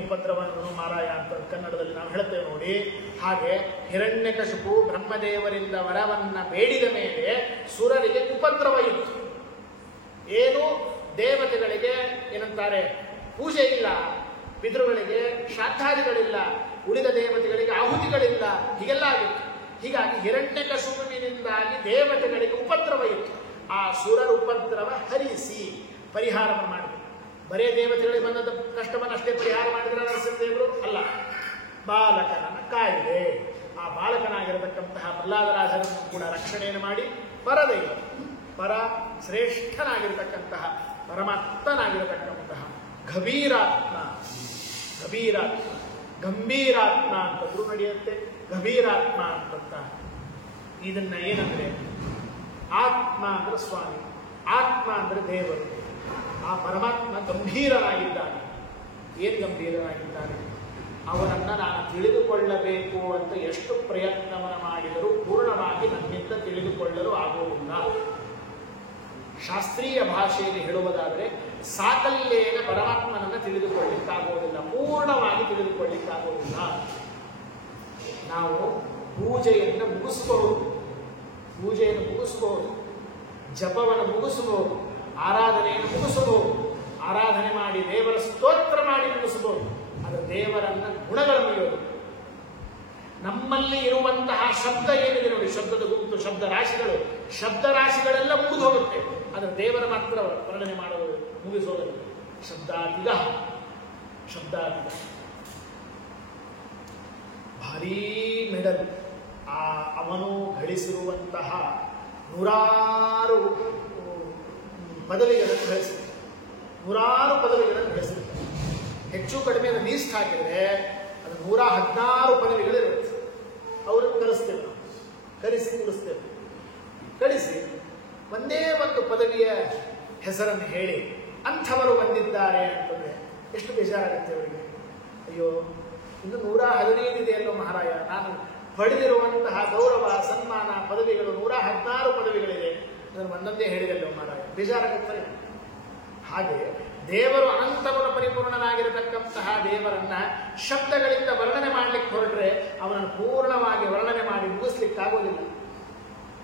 ಉಪದ್ರವ ಮಾರಾಯ ಅಂತ ಕನ್ನಡದಲ್ಲಿ ನಾವು ಹೇಳ್ತೇವೆ ನೋಡಿ. ಹಾಗೆ ಹಿರಣ್ಯಕಶಿಪು ಬ್ರಹ್ಮದೇವರಿಂದ ವರವನ್ನ ಬೇಡಿದ ಮೇಲೆ ಸುರರಿಗೆ ಉಪದ್ರವ ಇತ್ತು. ಏನು ದೇವತೆಗಳಿಗೆ ಏನಂತಾರೆ ಪೂಜೆ ಇಲ್ಲ, ಪಿತೃಗಳಿಗೆ ಶ್ರಾದ್ದಾದಿಗಳಿಲ್ಲ, ಉಳಿದ ದೇವತೆಗಳಿಗೆ ಆಹುತಿಗಳಿಲ್ಲ, ಹೀಗೆಲ್ಲ ಆಗಿತ್ತು. ಹೀಗಾಗಿ ಹಿರಣ್ಯಕಶಿಪುವಿನಿಂದಾಗಿ ದೇವತೆಗಳಿಗೆ ಉಪದ್ರವ ಇತ್ತು. ಆ ಸುರರ ಉಪದ್ರವ ಹರಿಸಿ ಪರಿಹಾರವನ್ನು ಮಾಡಿದರು. ಬರೇ ದೇವತೆಗಳಿಗೆ ಬಂದದ ಕಷ್ಟವನ್ನು ಅಷ್ಟೇ ಪರಿಹಾರ ಮಾಡಿದ್ರೆ ನರಸಿಂಹದೇವರು ಅಲ್ಲ, ಬಾಲಕನನ್ನ ಕಾಯಿದೆ. ಆ ಬಾಲಕನಾಗಿರತಕ್ಕಂತಹ ಪ್ರಹ್ಲಾದರಾಜರನ್ನು ಕೂಡ ರಕ್ಷಣೆಯನ್ನು ಮಾಡಿ ಪರ ಶ್ರೇಷ್ಠನಾಗಿರತಕ್ಕಂತಹ ಪರಮಾತ್ಮನಾಗಿರತಕ್ಕಂತಹ ಗಭೀರಾತ್ಮ ಗಂಭೀರಾತ್ಮ ಅಂತಂದ್ರೂ ನಡೆಯುತ್ತೆ, ಗಂಭೀರಾತ್ಮ ಅಂತಂತ. ಇದನ್ನ ಏನಂದ್ರೆ ಆತ್ಮ ಅಂದ್ರೆ ಸ್ವಾಮಿ, ಆತ್ಮ ಅಂದ್ರೆ ದೇವರು. ಆ ಪರಮಾತ್ಮ ಗಂಭೀರನಾಗಿದ್ದಾನೆ. ಏನು ಗಂಭೀರನಾಗಿದ್ದಾನೆ? ಅವನನ್ನ ನಾನು ತಿಳಿದುಕೊಳ್ಳಬೇಕು ಅಂತ ಎಷ್ಟು ಪ್ರಯತ್ನವನ್ನು ಮಾಡಿದರೂ ಪೂರ್ಣವಾಗಿ ನನ್ನಿಂದ ತಿಳಿದುಕೊಳ್ಳಲು ಆಗುವುದಿಲ್ಲ. ಶಾಸ್ತ್ರೀಯ ಭಾಷೆಯಲ್ಲಿ ಹೇಳುವುದಾದರೆ ಸಾಕಲ್ಯೇನ ಪರಮಾತ್ಮನನ್ನು ತಿಳಿದುಕೊಳ್ಳಿಕ್ಕಾಗುವುದಿಲ್ಲ, ಪೂರ್ಣವಾಗಿ ತಿಳಿದುಕೊಳ್ಳಿಕ್ಕಾಗುವುದಿಲ್ಲ. ನಾವು ಪೂಜೆಯನ್ನು ಮುಗಿಸಬಹುದು, ಪೂಜೆಯನ್ನು ಮುಗಿಸಬಹುದು, ಜಪವನ್ನು ಮುಗಿಸಬಹುದು, ಆರಾಧನೆಯನ್ನು ಮುಗಿಸಬಹುದು, ಆರಾಧನೆ ಮಾಡಿ ದೇವರ ಸ್ತೋತ್ರ ಮಾಡಿ ಮುಗಿಸಬಹುದು. ಅದು ದೇವರನ್ನ ಗುಣಗಳು ಮುಗಿಯೋದು. ನಮ್ಮಲ್ಲಿ ಇರುವಂತಹ ಶಬ್ದ ಏನಿದೆ ನೋಡಿ, ಶಬ್ದದ ಗುಂಪು, ಶಬ್ದ ರಾಶಿಗಳು, ಶಬ್ದ ರಾಶಿಗಳೆಲ್ಲ ಮುಗಿದು ಹೋಗುತ್ತೆ. ಆದರೆ ದೇವರ ಮಾತ್ರ ವರ್ಣನೆ ಮಾಡೋದು ಮುಗಿಸೋದಿಲ್ಲ. ಶಬ್ದಾತಿಗ, ಶಬ್ದಾತಿಗ ಭಾರೀ ಮೆಡಲ್. ಅವನು ಗಳಿಸಿರುವಂತಹ ನೂರಾರು ಪದವಿಗಳನ್ನು ಗಳಿಸಿದ, ನೂರಾರು ಪದವಿಗಳನ್ನು ಗಳಿಸಿದ. ಹೆಚ್ಚು ಕಡಿಮೆ ಅದನ್ನು ಲೀಸ್ಟ್ ಹಾಕಿದರೆ ಅದು 116 ಪದವಿಗಳಿರುತ್ತೆ. ಅವರನ್ನು ಕರೆಸ್ತೇವೆ, ನಾವು ಕರೆಸಿ ಕೂರಿಸ್ತೇವೆ. ಕಳಿಸಿ ಒಂದೇ ಒಂದು ಪದವಿಯ ಹೆಸರನ್ನು ಹೇಳಿ ಅಂಥವರು ಬಂದಿದ್ದಾರೆ ಅಂತಂದ್ರೆ ಎಷ್ಟು ಬೇಜಾರಾಗುತ್ತೆ ಅವರಿಗೆ. ಅಯ್ಯೋ, ಇನ್ನು 115 ಇದೆಯಲ್ಲೋ ಮಹಾರಾಯ, ನಾನು ಪಡೆದಿರುವಂತಹ ಗೌರವ, ಸನ್ಮಾನ, ಪದವಿಗಳು 116 ಪದವಿಗಳಿದೆ, ಅದನ್ನು ಒಂದೊಂದೇ ಹೇಳಿದಲ್ಲೋ ಮಹಾರಾಯ, ಬೇಜಾರಾಗುತ್ತಾರೆ. ಹಾಗೆ ದೇವರು ಅನಂತಗುಣ ಪರಿಪೂರ್ಣನಾಗಿರತಕ್ಕಂತಹ ದೇವರನ್ನ ಶಬ್ದಗಳಿಂದ ವರ್ಣನೆ ಮಾಡಲಿಕ್ಕೆ ಹೊರಟ್ರೆ ಅವನನ್ನು ಪೂರ್ಣವಾಗಿ ವರ್ಣನೆ ಮಾಡಿ ಮುಗಿಸ್ಲಿಕ್ಕಾಗೋದಿಲ್ಲ.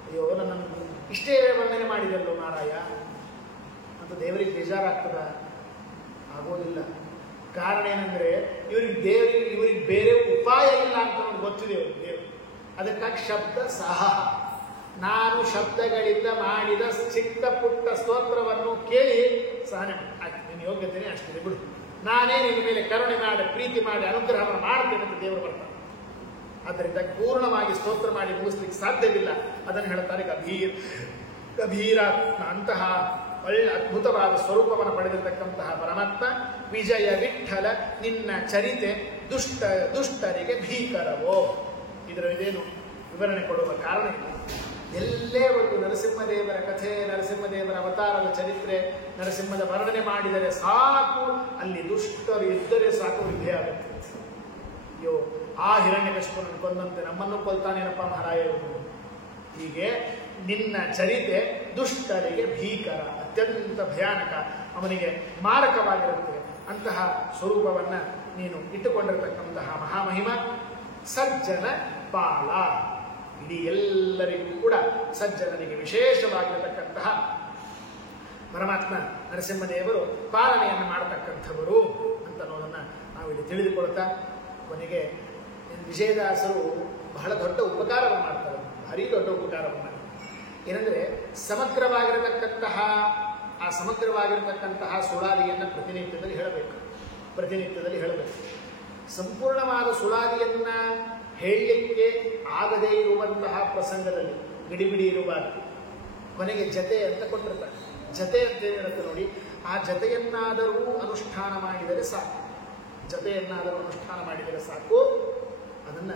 ಅಯ್ಯೋ, ನನ್ನನ್ನು ಇಷ್ಟೇ ವರ್ಣನೆ ಮಾಡಿದಲ್ಲೋ ಮಾರಾಯ ಅಂತ ದೇವರಿಗೆ ಬೇಜಾರಾಗ್ತದ? ಆಗೋದಿಲ್ಲ. ಕಾರಣ ಏನಂದ್ರೆ ಇವರಿಗೆ ಬೇರೆ ಉಪಾಯ ಇಲ್ಲ ಅಂತ ನಮ್ಗೆ ಗೊತ್ತಿದೆ ದೇವರು. ಅದಕ್ಕಾಗಿ ಶಬ್ದ ಸಹ, ನಾನು ಶಬ್ದಗಳಿಂದ ಮಾಡಿದ ಚಿಕ್ಕ ಪುಟ್ಟ ಸ್ತೋತ್ರವನ್ನು ಕೇಳಿ ಸಹನೆ ಆಯ್ತು, ನಿನ್ನ ಯೋಗ್ಯತೆಯೇ ಅಷ್ಟಿದೆ ಬಿಡು, ನಾನೇ ನಿನ್ನ ಮೇಲೆ ಕರುಣೆ ಮಾಡಿ ಪ್ರೀತಿ ಮಾಡಿ ಅನುಗ್ರಹವನ್ನು ಮಾಡ್ತೇನೆ ಅಂತ ದೇವರು ಬರ್ತಾನೆ. ಆದ್ದರಿಂದ ಪೂರ್ಣವಾಗಿ ಸ್ತೋತ್ರ ಮಾಡಿ ಮುಗಿಸ್ಲಿಕ್ಕೆ ಸಾಧ್ಯವಿಲ್ಲ. ಅದನ್ನು ಹೇಳ್ತಾರೆ ಗಭೀರ ಅಂತಹ ಒಳ್ಳೆ ಅದ್ಭುತವಾದ ಸ್ವರೂಪವನ್ನು ಪಡೆದಿರತಕ್ಕಂತಹ ಪರಮಾತ್ಮ. ವಿಜಯ ವಿಠಲ ನಿನ್ನ ಚರಿತೆ ದುಷ್ಟರಿಗೆ ಭೀಕರವೋ. ಇದರ ಇದೇನು ವಿವರಣೆ ಕೊಡುವ ಕಾರಣ ಇಲ್ಲ. ಎಲ್ಲೇ ಒಂದು ನರಸಿಂಹದೇವರ ಕಥೆ, ನರಸಿಂಹದೇವರ ಅವತಾರದ ಚರಿತ್ರೆ, ನರಸಿಂಹದ ವರ್ಣನೆ ಮಾಡಿದರೆ ಸಾಕು, ಅಲ್ಲಿ ದುಷ್ಟರು ಇದ್ದರೆ ಸಾಕು, ಯುದ್ಧ ಆಗುತ್ತೆ. ಅಯ್ಯೋ, ಆ ಹಿರಣ್ಯಕಶಿಪುವನ್ನು ಕೊಂದಂತೆ ನಮ್ಮನ್ನು ಕೊಲ್ತಾನೇನಪ್ಪ ಮಹಾರಾಯ. ಹೀಗೆ ನಿನ್ನ ಚರಿತೆ ದುಷ್ಟರಿಗೆ ಭೀಕರ, ಅತ್ಯಂತ ಭಯಾನಕ, ಅವನಿಗೆ ಮಾರಕವಾಗಿರುತ್ತದೆ. ಅಂತಹ ಸ್ವರೂಪವನ್ನ ನೀನು ಇಟ್ಟುಕೊಂಡಿರತಕ್ಕಂತಹ ಮಹಾಮಹಿಮ ಸಜ್ಜನ ಪಾಲ. ಇಡೀ ಎಲ್ಲರಿಗೂ ಕೂಡ ಸಜ್ಜನರಿಗೆ ವಿಶೇಷವಾಗಿರತಕ್ಕಂತಹ ಪರಮಾತ್ಮ ನರಸಿಂಹದೇವರು ಪಾಲನೆಯನ್ನು ಮಾಡತಕ್ಕಂಥವರು ಅಂತ ಅನ್ನೋದನ್ನ ನಾವು ಇಲ್ಲಿ ತಿಳಿದುಕೊಳ್ತಾ, ಕೊನೆಗೆ ವಿಜಯದಾಸರು ಬಹಳ ದೊಡ್ಡ ಉಪಕಾರವನ್ನು ಮಾಡ್ತಾರೆ, ಭಾರಿ ದೊಡ್ಡ ಉಪಕಾರವನ್ನು ಮಾಡ್ತಾರೆ. ಏನಂದ್ರೆ ಸಮಗ್ರವಾಗಿರತಕ್ಕಂತಹ ಸುಳಾದಿಯನ್ನು ಪ್ರತಿನಿತ್ಯದಲ್ಲಿ ಹೇಳಬೇಕು. ಸಂಪೂರ್ಣವಾದ ಸುಳಾದಿಯನ್ನ ಹೇಳಲಿಕ್ಕೆ ಆಗದೇ ಇರುವಂತಹ ಪ್ರಸಂಗದಲ್ಲಿ ಗಡಿಬಿಡಿ ಇರುವಾಗ ಕೊನೆಗೆ ಜತೆ ಅಂತ ಕೊಟ್ಟಿರ್ತಾರೆ. ಜತೆ ಅಂತ ಏನಿರುತ್ತೆ ನೋಡಿ, ಆ ಜತೆಯನ್ನಾದರೂ ಅನುಷ್ಠಾನ ಮಾಡಿದರೆ ಸಾಕು, ಅದನ್ನ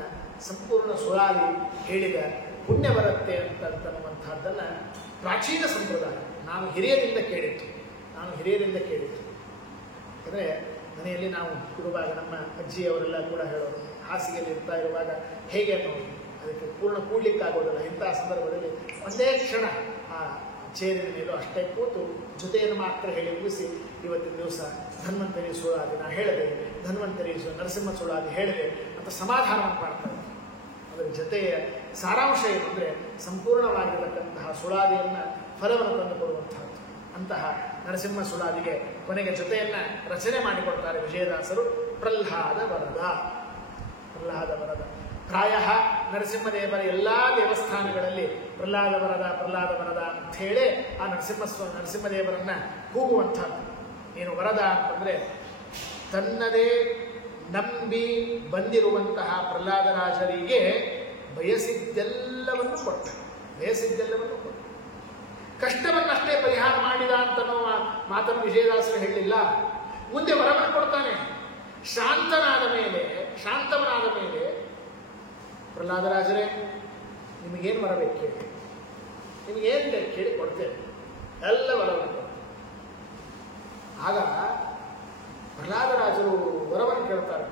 ಸಂಪೂರ್ಣ ಸುಳಾದಿ ಹೇಳಿದ ಪುಣ್ಯ ಬರುತ್ತೆ ಅಂತನ್ನುವಂತಹದ್ದನ್ನ ಪ್ರಾಚೀನ ಸಂಪ್ರದಾಯ ನಾನು ಹಿರಿಯರಿಂದ ಕೇಳಿತ್ತು. ಅಂದರೆ ಮನೆಯಲ್ಲಿ ನಾವು ಇರುವಾಗ ನಮ್ಮ ಅಜ್ಜಿಯವರೆಲ್ಲ ಕೂಡ ಹೇಳೋರು, ಹಾಸಿಗೆಯಲ್ಲಿ ಇರ್ತಾ ಇರುವಾಗ ಹೇಗೆ ನೋಡಿ ಅದಕ್ಕೆ ಪೂರ್ಣ ಕೂಡ್ಲಿಕ್ಕಾಗೋದಿಲ್ಲ. ಇಂತಹ ಸಂದರ್ಭದಲ್ಲಿ ಒಂದೇ ಕ್ಷಣ ಆ ಚೇರಿನ ಮೇಲೂ ಅಷ್ಟೇ ಕೂತು ಜೊತೆಯನ್ನು ಮಾತ್ರ ಹೇಳಿ ಮುಗಿಸಿ, ಇವತ್ತಿನ ದಿವಸ ಧನ್ವಂತರಿ ಸುಳಾದಿ ನಾ ಹೇಳಿದೆ, ಧನ್ವಂತರಿ ನರಸಿಂಹ ಸುಳಾದಿ ಹೇಳಿದೆ ಅಂತ ಸಮಾಧಾನವನ್ನು ಮಾಡ್ತಾರೆ. ಅದರ ಜೊತೆಯ ಸಾರಾಂಶ ಏನು ಅಂದರೆ ಸಂಪೂರ್ಣವಾಗಿರತಕ್ಕಂತಹ ಸುಳಾದಿಯನ್ನು ಫಲವನ್ನು ತಂದುಕೊಡುವಂತಹದ್ದು. ಅಂತಹ ನರಸಿಂಹ ಸುಳಾದಿಗೆ ಕೊನೆಗೆ ಜೊತೆಯನ್ನ ರಚನೆ ಮಾಡಿಕೊಡ್ತಾರೆ ವಿಜಯದಾಸರು. ಪ್ರಹ್ಲಾದ ವರದ. ಪ್ರಾಯ ನರಸಿಂಹದೇವರ ಎಲ್ಲಾ ದೇವಸ್ಥಾನಗಳಲ್ಲಿ ಪ್ರಹ್ಲಾದ ವರದ ಅಂತ ಹೇಳಿ ಆ ನರಸಿಂಹದೇವರನ್ನ ಕೂಗುವಂಥದ್ದು. ಏನು ವರದ ಅಂತಂದ್ರೆ ತನ್ನದೇ ನಂಬಿ ಬಂದಿರುವಂತಹ ಪ್ರಹ್ಲಾದರಾಜರಿಗೆ ಬಯಸಿದ್ದೆಲ್ಲವನ್ನು ಕೊಟ್ಟ. ಕಷ್ಟವನ್ನಷ್ಟೇ ಪರಿಹಾರ ಮಾಡಿದ ಅಂತ ಮಾತನ್ನು ವಿಜಯದಾಸರು ಹೇಳಿಲ್ಲ. ಮುಂದೆ ವರವನ್ನು ಕೊಡ್ತಾನೆ. ಶಾಂತನಾದ ಪ್ರಹ್ಲಾದರಾಜರೇ, ನಿಮಗೇನು ಬರಬೇಕು ಕೇಳಿ, ನಿಮಗೇನು ಬೇಕು ಕೇಳಿ ಕೊಡ್ತೇನೆ, ಎಲ್ಲ ವರವನ್ನು ಕೊಡ್ತೇನೆ. ಆಗ ಪ್ರಹ್ಲಾದರಾಜರು ವರವನ್ನು ಕೇಳ್ತಾರೆ.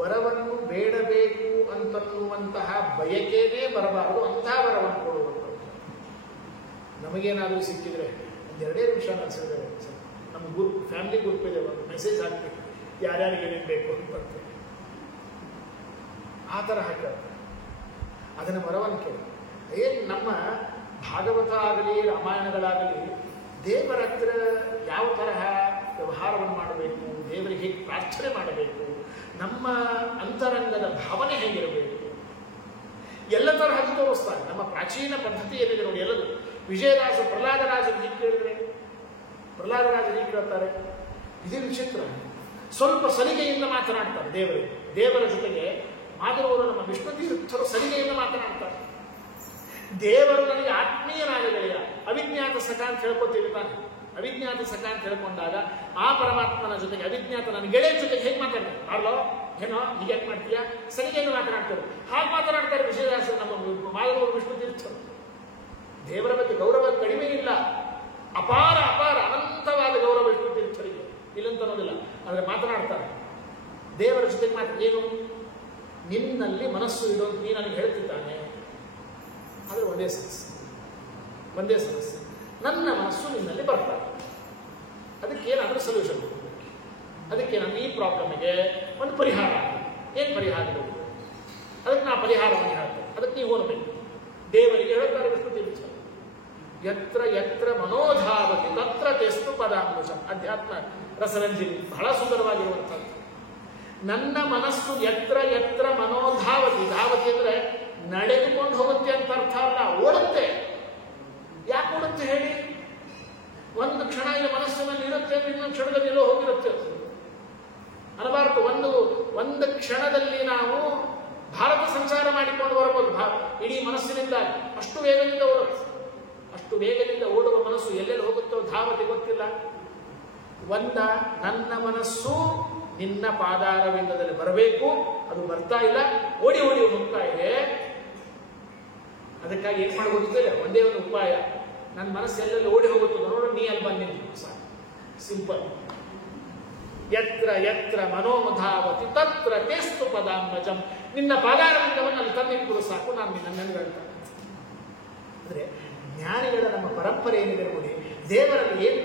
ವರವನ್ನು ಬೇಡಬೇಕು ಅಂತನ್ನುವಂತಹ ಬಯಕೆನೇ ಬರಬಾರದು, ಅಂತಹ ವರವನ್ನು ಕೊಡುವಂತ. ನಮಗೇನಾದರೂ ಸಿಕ್ಕಿದ್ರೆ ಒಂದೆರಡೇ ನಿಮಿಷ ಅನಿಸಿದ್ರೆ ನಮ್ಮ ಗ್ರೂಪ್, ಫ್ಯಾಮಿಲಿ ಗ್ರೂಪ್ ಇದೆ, ಒಂದು ಮೆಸೇಜ್ ಹಾಕ್ಬೇಕು, ಯಾರ್ಯಾರಿಗೆ ಏನೇನು ಬೇಕು ಅಂತ ಬರ್ತೇವೆ. ಆ ಥರ ಹಾಕಿರ್ತಾರೆ. ಅದನ್ನು ವರವನ್ನು ಕೇಳಿ. ಏನು ನಮ್ಮ ಭಾಗವತ ಆಗಲಿ ರಾಮಾಯಣಗಳಾಗಲಿ ದೇವರ ಹತ್ರ ಯಾವ ತರಹ ವ್ಯವಹಾರವನ್ನು ಮಾಡಬೇಕು, ದೇವರಿಗೆ ಹೇಗೆ ಪ್ರಾರ್ಥನೆ ಮಾಡಬೇಕು, ನಮ್ಮ ಅಂತರಂಗದ ಭಾವನೆ ಹೇಗಿರಬೇಕು, ಎಲ್ಲ ತರಹದ್ದು ತೋರಿಸ್ತಾರೆ. ನಮ್ಮ ಪ್ರಾಚೀನ ಪದ್ಧತಿ ಏನಿದೆ ನೋಡಿ ಎಲ್ಲದು. ವಿಜಯದಾಸ ಪ್ರಹ್ಲಾದರಾಜರು ಹೀಗೆ ಕೇಳಿದ್ರೆ, ಪ್ರಹ್ಲಾದರಾಜರು ಹೀಗೆ ಕೇಳ್ತಾರೆ. ಇದೇ ವಿಚಿತ್ರ. ಸ್ವಲ್ಪ ಸಲಿಗೆಯಿಂದ ಮಾತನಾಡ್ತಾರೆ ದೇವರ ಜೊತೆಗೆ ಮಾಧವರು ನಮ್ಮ ವಿಷ್ಣು ತೀರ್ಥರು ಸಲಿಗೆಯಿಂದ ಮಾತನಾಡ್ತಾರೆ. ದೇವರು ನನಗೆ ಆತ್ಮೀಯನಾದ ಗೆಳೆಯ, ಅವಿಜ್ಞಾತ ಸಖ ಅಂತ ಹೇಳ್ಕೊತೀವಿ ತಾನೆ. ಅವಿಜ್ಞಾತ ಸಖ ಅಂತ ಹೇಳ್ಕೊಂಡಾಗ ಆ ಪರಮಾತ್ಮನ ಜೊತೆಗೆ ಅವಿಜ್ಞಾತ ನನ್ನ ಗೆಳೆಯ ಜೊತೆಗೆ ಹೇಗೆ ಮಾತಾಡ್ತಾರೆ? ಅಲ್ಲೋ ಏನೋ ಹೀಗೆ ಯಾಕೆ ಮಾಡ್ತೀಯಾ, ಸಲಿಗೆಯನ್ನು ಮಾತನಾಡ್ತಾರೆ. ಹಾಗೆ ಮಾತನಾಡ್ತಾರೆ ವಿಜಯದಾಸ ನಮ್ಮ ಮಾಧವರು ವಿಷ್ಣು ತೀರ್ಥರು. ದೇವರ ಬಗ್ಗೆ ಗೌರವ ಕಡಿಮೆ ಇಲ್ಲ, ಅಪಾರ ಅಪಾರ ಅನಂತವಾದ ಗೌರವ ವಿಷ್ಣು ತೀರ್ಥರಿಗೆ, ಇಲ್ಲಂತ ಅನ್ನೋದಿಲ್ಲ. ಆದರೆ ಮಾತನಾಡ್ತಾರೆ ದೇವರ ಜೊತೆಗೆ ಏನು, ನಿನ್ನಲ್ಲಿ ಮನಸ್ಸು ಇಡೋ ನೀ ನನಗೆ ಹೇಳ್ತಿದ್ದಾನೆ. ಆದರೆ ಒಂದೇ ಸಮಸ್ಯೆ, ನನ್ನ ಮನಸ್ಸು ನಿನ್ನಲ್ಲಿ ಬರ್ತಾರೆ. ಅದಕ್ಕೆ ಏನಾದರೂ ಸೊಲ್ಯೂಷನ್ ಕೊಡಬೇಕು. ಅದಕ್ಕೆ ನಾನು ಈ ಪ್ರಾಬ್ಲಮ್ಗೆ ಒಂದು ಪರಿಹಾರ, ಏನು ಪರಿಹಾರ ಇರೋದು, ಅದಕ್ಕೆ ನಾ ಪರಿಹಾರವನ್ನು ಹೇಳ್ತೇನೆ, ಅದಕ್ಕೆ ನೀವು ಓದಬೇಕು. ದೇವರಿಗೆ ಹೇಳ್ತಾರೆ ವಿಷ್ಣು ತೀರ್ಥ, ಯತ್ರ ಯತ್ರ ಮನೋಧಾವತಿ ತತ್ರ ತೆಸ್ತು ಪದಾಂಬುಜ. ಅಧ್ಯಾತ್ಮ ರಸರಂಜಿನಿ ಬಹಳ ಸುಂದರವಾಗಿರುವಂಥದ್ದು. ನನ್ನ ಮನಸ್ಸು ಯತ್ರ ಯತ್ರ ಮನೋಧಾವತಿ, ಧಾವತಿ ಅಂದ್ರೆ ನಡೆದುಕೊಂಡು ಹೋಗುತ್ತೆ ಅಂತ ಅರ್ಥ ಅಲ್ಲ, ಓಡುತ್ತೆ. ಯಾಕೆ ಓಡುತ್ತೆ ಹೇಳಿ? ಒಂದು ಕ್ಷಣ ಇಲ್ಲಿ ಮನಸ್ಸಿನಲ್ಲಿ ಇರುತ್ತೆ, ಇನ್ನೊಂದು ಕ್ಷಣದಲ್ಲಿ ಎಲ್ಲೋ ಹೋಗಿರುತ್ತೆ ಅನ್ನಬಾರದು. ಒಂದು ಕ್ಷಣದಲ್ಲಿ ನಾವು ಭಾರತ ಸಂಚಾರ ಮಾಡಿಕೊಂಡು ಬರಬಹುದು ಇಡೀ ಮನಸ್ಸಿನಿಂದ. ಅಷ್ಟು ವೇಗದಿಂದ ಓಡುತ್ತೆ. ಅಷ್ಟು ವೇಗದಿಂದ ಓಡುವ ಮನಸ್ಸು ಎಲ್ಲೆಲ್ಲಿ ಹೋಗುತ್ತೋ ಧಾವತಿ ಗೊತ್ತಿಲ್ಲ. ನನ್ನ ಮನಸ್ಸು ನಿನ್ನ ಪಾದಾರವಿಂದದಲ್ಲಿ ಬರಬೇಕು, ಅದು ಬರ್ತಾ ಇಲ್ಲ, ಓಡಿ ಹೋಗ್ತಾ ಇದೆ. ಅದಕ್ಕಾಗಿ ಏನ್ ಮಾಡಬಹುದು? ಒಂದೇ ಒಂದು ಉಪಾಯ, ನನ್ನ ಮನಸ್ಸು ಎಲ್ಲೆಲ್ಲಿ ಓಡಿ ಹೋಗುತ್ತೋ ನೋಡು, ನೀ ಅಲ್ಲಿ ಬಂದಿದ್ದು ಸಾಕು. ಸಿಂಪಲ್. ಯತ್ರ ಯತ್ರ ಮನೋಮಧಾವತಿ ತತ್ರ ತೇಸ್ತು ಪದಾಂಬಜಂ. ನಿನ್ನ ಪಾದಾರವಿಂದವನ್ನು ಅಲ್ಲಿ ತಂದಿಟ್ಟು ಸಾಕು, ನಾನು ನಿನ್ನನ್ನು ಹೇಳ್ತಾನೆ. ಅಂದ್ರೆ ಜ್ಞಾನಿಗಳ ನಮ್ಮ ಪರಂಪರೆ ಏನಿದೆ ನೋಡಿ, ದೇವರಲ್ಲಿ ಏನು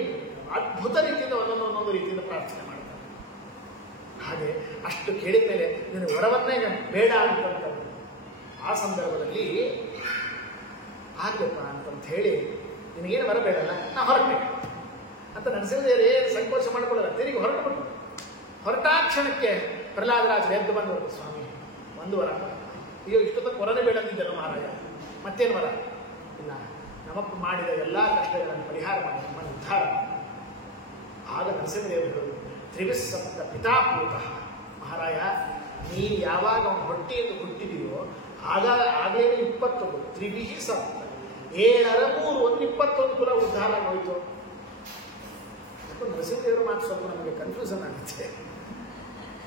ಅದ್ಭುತ ರೀತಿಯಿಂದ ಒಂದೊಂದು ರೀತಿಯಿಂದ ಪ್ರಾರ್ಥನೆ ಮಾಡ್ತಾರೆ. ಹಾಗೆ ಅಷ್ಟು ಕೇಳಿದ ಮೇಲೆ ನಿನಗೆ ವರವನ್ನೇ ಬೇಡ ಅಂತಂತಾರೆ. ಆ ಸಂದರ್ಭದಲ್ಲಿ ಆಗ್ಬೇಕ ಅಂತಂತ ಹೇಳಿ, ನಿನಗೇನು ವರ ಬೇಡಲ್ಲ, ನಾ ಹೊರಟೆ ಅಂತ ನರಸಿಂಹದೇವರು ಏನು ಸಂಕೋಚ ಮಾಡಿಕೊಳ್ಳಲ್ಲ, ತಿರುಗಿ ಹೊರಟ ಕ್ಷಣಕ್ಕೆ ಪ್ರಹ್ಲಾದರಾಜರು ಎದ್ದು ಬಂದವರು, ಸ್ವಾಮಿ ಒಂದು ವರ, ಈಗ ಇಷ್ಟೊತ್ತಕ್ಕೆ ವರನೇ ಬೇಡ ಅಂದಿದ್ದಲ್ಲ ಮಹಾರಾಜ, ಮತ್ತೇನು ವರ ಇಲ್ಲ, ನಮಪ್ಪ ಮಾಡಿದ ಎಲ್ಲ ಕಷ್ಟಗಳನ್ನು ಪರಿಹಾರ ಮಾಡಿ ನಮ್ಮನ್ನು ಉದ್ಧಾರ. ಆಗ ನರಸಿಂಹದೇವರು ತ್ರಿವಿಸ್ಸಪ್ತ ಪಿತಾಪೂತಃ, ಮಹಾರಾಯ ನೀನು ಯಾವಾಗ ಅವನ ಹೊಟ್ಟೆಯಿಂದ ಹುಟ್ಟಿದೆಯೋ ಆಗಲೇ 21, ತ್ರಿವಿಹಿ ಸಪ್ತ, 7 3 21 ಕುಲ ಉದ್ಧಾರ ಆಗೋಯ್ತು. ಯಾಕಂದ್ರೆ ನರಸಿಂಹದೇವರ ಮಾತು ಸ್ವಲ್ಪ ನಮಗೆ ಕನ್ಫ್ಯೂಷನ್ ಆಗುತ್ತೆ.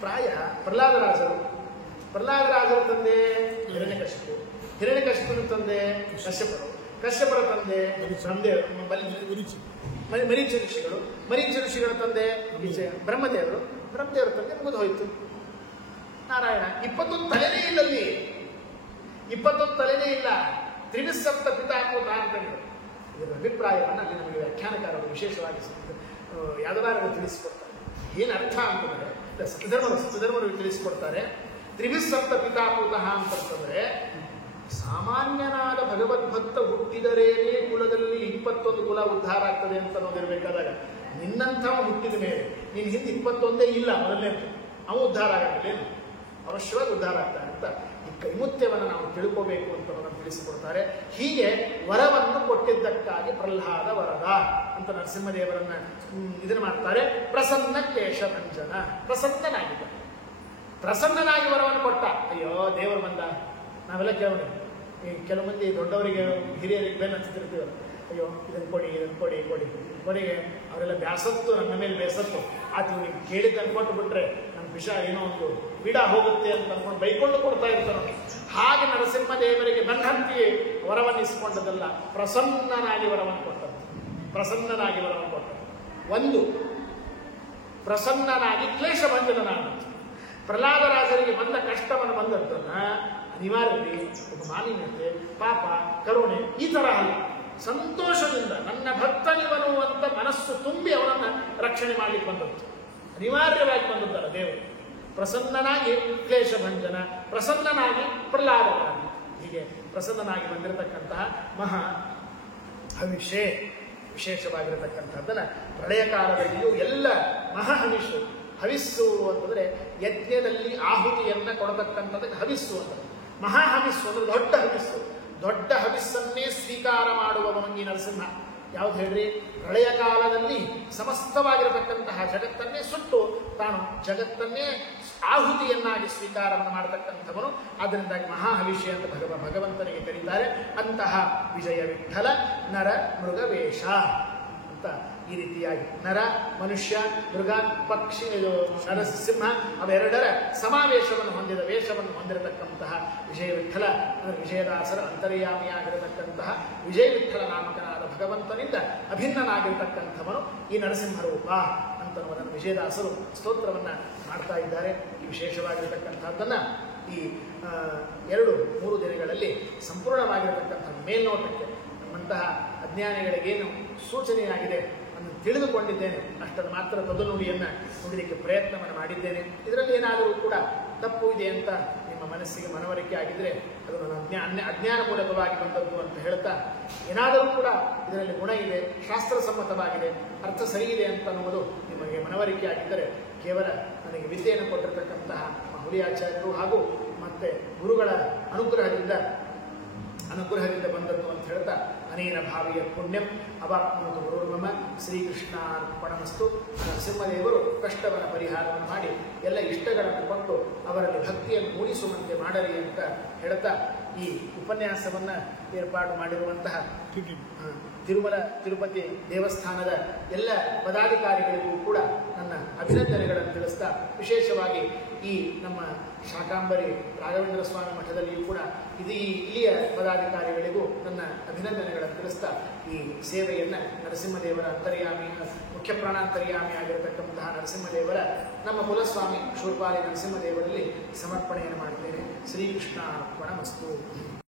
ಪ್ರಾಯ ಪ್ರಹ್ಲಾದರಾಜರ ತಂದೆ ಹಿರಣ್ಯಕಶಿಪುನ ತಂದೆ ಕಶ್ಯಪರ ತಂದೆ ಮರೀಚ ಋಷಿಗಳ ತಂದೆ ಬ್ರಹ್ಮದೇವರ ತಂದೆ ಮುಗಿದು ಹೋಯ್ತು. ನಾರಾಯಣ 21 ತಲೆನೇ ಇಲ್ಲಲ್ಲಿ, 21 ತಲೆನೇ ಇಲ್ಲ. ತ್ರಿವಿಸ್ಸಪ್ತ ಪಿತಾಪೂತ ಅಂತಂದ್ರೆ ಇದರ ಅಭಿಪ್ರಾಯವನ್ನು ಅಲ್ಲಿ ನಮಗೆ ವ್ಯಾಖ್ಯಾನಕಾರರು ವಿಶೇಷವಾಗಿ ಯಾದವಾರರು ತಿಳಿಸಿಕೊಡ್ತಾರೆ. ಏನು ಅರ್ಥ ಅಂತಂದ್ರೆ ಸತ್ಯಧರ್ಮರು ತಿಳಿಸಿಕೊಡ್ತಾರೆ. ತ್ರಿವಿಸ್ಸಪ್ತ ಪಿತಾಪೂತ ಅಂತಂದ್ರೆ ಸಾಮಾನ್ಯನಾದ ಭಗವದ್ಭಕ್ತ ಹುಟ್ಟಿದರೇನೇ ಕುಲದಲ್ಲಿ 21 ಕುಲ ಉದ್ಧಾರ ಆಗ್ತದೆ ಅಂತ ಅನ್ನೋದಿರ್ಬೇಕಾದಾಗ ನಿನ್ನಂಥವ ಹುಟ್ಟಿದ ಮೇಲೆ ನೀನು ಹಿಂದೆ 21 ಇಲ್ಲ, ಮೊದಲನೇ ಅವು ಉದ್ಧಾರ ಆಗಲಿಲ್ಲ, ಅವಶ್ಯವಾಗಿ ಉದ್ಧಾರ ಆಗ್ತಾನೆ ಅಂತ ಈ ಕೈಮುತ್ಯವನ್ನು ನಾವು ತಿಳ್ಕೋಬೇಕು ಅಂತ ತಿಳಿಸಿಕೊಡ್ತಾರೆ. ಹೀಗೆ ವರವನ್ನು ಕೊಟ್ಟಿದ್ದಕ್ಕಾಗಿ ಪ್ರಹ್ಲಾದ ವರದ ಅಂತ ನರಸಿಂಹದೇವರನ್ನ ಇದನ್ನು ಮಾಡ್ತಾರೆ. ಪ್ರಸನ್ನ ಕ್ಲೇಶಭಂಜನ, ಪ್ರಸನ್ನನಾಗಿ ವರವನ್ನು ಕೊಟ್ಟ. ಅಯ್ಯೋ ದೇವರು ಬಂದ, ನಾವೆಲ್ಲ ಕೇಳೋಣ. ಕೆಲವು ಮಂದಿ ದೊಡ್ಡವರಿಗೆ ಹಿರಿಯರಿಗೆ ಬೆನ್ನು ಹಚ್ಚಿರ್ತೀವಲ್ಲ, ಅಯ್ಯೋ ಇದನ್ನು ಕೊಡಿ ಕೊನೆಗೆ ಅವರೆಲ್ಲ ಬ್ಯಾಸತ್ತು, ನನ್ನ ಮೇಲೆ ಬೇಸತ್ತು ಆತ ನೀವು ಕೇಳಿದ್ದು ಅನ್ಕೊಂಡು ಬಿಟ್ರೆ ನಮ್ಮ ವಿಷ ಏನೋ ಒಂದು ಬಿಡ ಹೋಗುತ್ತೆ ಅಂತ ಅನ್ಕೊಂಡು ಬೈಕೊಂಡು ಕೊಡ್ತಾ ಇರ್ತಾರೆ. ಹಾಗೆ ನರಸಿಂಹದೇವರಿಗೆ ಬಂದಂತೆಯೇ ವರವನ್ನಿಸಿಕೊಂಡದಲ್ಲ, ಪ್ರಸನ್ನನಾಗಿ ವರವನ್ನು ಕೊಟ್ಟದ್ದು. ಪ್ರಸನ್ನನಾಗಿ ವರವನ್ನು ಕೊಟ್ಟದ್ದು. ಒಂದು, ಪ್ರಸನ್ನನಾಗಿ ಕ್ಲೇಶ ಬಂಧನನಾದ. ಪ್ರಹ್ಲಾದರಾಜರಿಗೆ ಬಂದ ಕಷ್ಟವನ್ನು ಬಂದದ್ದನ್ನ ಅನಿವಾರ್ಯತೆ, ಒಬ್ಬ ಮಾಲಿನ್ಯತೆ, ಪಾಪ, ಕರುಣೆ ಈ ತರ ಅಲ್ಲ, ಸಂತೋಷದಿಂದ ನನ್ನ ಭಕ್ತನಿವನು ಅಂತ ಮನಸ್ಸು ತುಂಬಿ ಅವನನ್ನ ರಕ್ಷಣೆ ಮಾಡಲಿಕ್ಕೆ ಬಂದದ್ದು. ಅನಿವಾರ್ಯವಾಗಿ ಬಂದದ್ದಲ್ಲ ದೇವರು. ಪ್ರಸನ್ನನಾಗಿ ಕ್ಲೇಶ ಭಂಜನ, ಪ್ರಸನ್ನನಾಗಿ ಪ್ರಹ್ಲಾದರಾಗಿ, ಹೀಗೆ ಪ್ರಸನ್ನನಾಗಿ ಬಂದಿರತಕ್ಕಂತಹ ಮಹಾ ಹವಿಷೆ, ವಿಶೇಷವಾಗಿರತಕ್ಕಂಥದ್ದನ್ನ ಪ್ರಳಯ ಕಾಲದಲ್ಲಿಯೂ ಎಲ್ಲ ಮಹಾಹವಿಷು. ಹವಿಸ್ಸು ಅಂತಂದ್ರೆ ಯಜ್ಞದಲ್ಲಿ ಆಹುತಿಯನ್ನ ಕೊಡತಕ್ಕಂಥದ್ದಕ್ಕೆ ಹವಿಸ್ಸು ಅಂತ. ಮಹಾಹವಿಸ್ಸು ಅಂದ್ರೆ ದೊಡ್ಡ ಹವಿಸ್ಸು. ದೊಡ್ಡ ಹವಿಸ್ಸನ್ನೇ ಸ್ವೀಕಾರ ಮಾಡುವವನು ಈ ನರಸಿಂಹ. ಯಾವ್ದು ಹೇಳ್ರಿ? ಪ್ರಳಯ ಕಾಲದಲ್ಲಿ ಸಮಸ್ತವಾಗಿರತಕ್ಕಂತಹ ಜಗತ್ತನ್ನೇ ಸುಟ್ಟು ತಾನು ಜಗತ್ತನ್ನೇ ಆಹುತಿಯನ್ನಾಗಿ ಸ್ವೀಕಾರವನ್ನು ಮಾಡತಕ್ಕಂಥವನು. ಆದ್ದರಿಂದಾಗಿ ಮಹಾಹವಿಷ್ಯ ಅಂತ ಭಗವಂತನಿಗೆ ಕರೀತಾರೆ. ಅಂತಹ ವಿಜಯ ವಿಠಲ ನರ ಮೃಗವೇಷ ಅಂತ ಈ ರೀತಿಯಾಗಿ ನರ, ಮನುಷ್ಯ, ಮೃಗ, ಪಕ್ಷಿ, ನರಸಿಂಹ ಅವೆರಡರ ಸಮಾವೇಶವನ್ನು ಹೊಂದಿದ ವೇಷವನ್ನು ಹೊಂದಿರತಕ್ಕಂತಹ ವಿಜಯ ವಿಠಲ ಅಂದರೆ ವಿಜಯದಾಸರ ಅಂತರ್ಯಾಮಿಯಾಗಿರತಕ್ಕಂತಹ ವಿಜಯ ವಿಠಲ ನಾಮಕನಾದ ಭಗವಂತನಿಂದ ಅಭಿನ್ನನಾಗಿರತಕ್ಕಂಥವನು ಈ ನರಸಿಂಹ ರೂಪ ಅಂತನ್ನುವುದನ್ನು ವಿಜಯದಾಸರು ಸ್ತೋತ್ರವನ್ನು ಮಾಡ್ತಾ ಇದ್ದಾರೆ. ಈ ವಿಶೇಷವಾಗಿರತಕ್ಕಂಥದ್ದನ್ನ ಈ 2-3 ದಿನಗಳಲ್ಲಿ ಸಂಪೂರ್ಣವಾಗಿರತಕ್ಕಂಥ ಮೇಲ್ನೋಟಕ್ಕೆ ನಮ್ಮಂತಹ ಅಜ್ಞಾನಿಗಳಿಗೇನು ಸೂಚನೆಯಾಗಿದೆ ಅನ್ನು ತಿಳಿದುಕೊಂಡಿದ್ದೇನೆ. ಅಷ್ಟನ್ನು ಮಾತ್ರ ತದುನುಡಿಯನ್ನು ನುಡಿಲಿಕ್ಕೆ ಪ್ರಯತ್ನವನ್ನು ಮಾಡಿದ್ದೇನೆ. ಇದರಲ್ಲಿ ಏನಾದರೂ ಕೂಡ ತಪ್ಪು ಇದೆ ಅಂತ ನಿಮ್ಮ ಮನಸ್ಸಿಗೆ ಮನವರಿಕೆ ಆಗಿದ್ರೆ ಅದು ನನ್ನ ಅಜ್ಞಾನ ಮೂಲಕವಾಗಿ ಬಂದದ್ದು ಅಂತ ಹೇಳ್ತಾ, ಏನಾದರೂ ಕೂಡ ಇದರಲ್ಲಿ ಗುಣ ಇದೆ, ಶಾಸ್ತ್ರಸಮ್ಮತವಾಗಿದೆ, ಅರ್ಥ ಸರಿ ಇದೆ ಅಂತ ಅನ್ನುವುದು ನಿಮಗೆ ಮನವರಿಕೆ ಆಗಿದ್ದರೆ ಕೇವಲ ನನಗೆ ವಿದ್ಯೆಯನ್ನು ಕೊಟ್ಟಿರತಕ್ಕಂತಹ ಹುಲಿಯಾಚಾರ್ಯರು ಹಾಗೂ ಮತ್ತೆ ಗುರುಗಳ ಅನುಗ್ರಹದಿಂದ ಬಂದದ್ದು ಅಂತ ಹೇಳ್ತಾ, ಅನೇನ ಭಾವಿಯ ಪುಣ್ಯಂ ಅವಾಪ್ನೋತು ಗುರುರ್ಮಮ ಶ್ರೀಕೃಷ್ಣಾರ್ಪಣಮಸ್ತು. ನರಸಿಂಹದೇವರು ಕಷ್ಟವನ್ನು ಪರಿಹಾರವನ್ನು ಮಾಡಿ ಎಲ್ಲ ಇಷ್ಟಗಳನ್ನು ಕೊಟ್ಟು ಅವರಲ್ಲಿ ಭಕ್ತಿಯನ್ನು ಮೂಡಿಸುವಂತೆ ಮಾಡಲಿ ಅಂತ ಹೇಳ್ತಾ, ಈ ಉಪನ್ಯಾಸವನ್ನು ಏರ್ಪಾಡು ಮಾಡಿರುವಂತಹ ತಿರುಪತಿ ದೇವಸ್ಥಾನದ ಎಲ್ಲ ಪದಾಧಿಕಾರಿಗಳಿಗೂ ಕೂಡ ನನ್ನ ಅಭಿನಂದನೆಗಳನ್ನು ತಿಳಿಸ್ತಾ, ವಿಶೇಷವಾಗಿ ಈ ನಮ್ಮ ಶಾಕಾಂಬರಿ ರಾಘವೇಂದ್ರ ಸ್ವಾಮಿ ಮಠದಲ್ಲಿಯೂ ಕೂಡ ಇಲ್ಲಿಯ ಪದಾಧಿಕಾರಿಗಳಿಗೂ ನನ್ನ ಅಭಿನಂದನೆಗಳನ್ನು ತಿಳಿಸ್ತಾ, ಈ ಸೇವೆಯನ್ನು ನರಸಿಂಹದೇವರ ಮುಖ್ಯ ಪ್ರಾಣಾಂತರ್ಯಾಮಿ ಆಗಿರತಕ್ಕಂತಹ ನರಸಿಂಹದೇವರ ನಮ್ಮ ಕುಲಸ್ವಾಮಿ ಶೂರ್ಪಾಲಿ ನರಸಿಂಹದೇವರಲ್ಲಿ ಸಮರ್ಪಣೆಯನ್ನು ಮಾಡುತ್ತೇನೆ. ಶ್ರೀಕೃಷ್ಣ ಅರ್ಪಣಮಸ್ತು.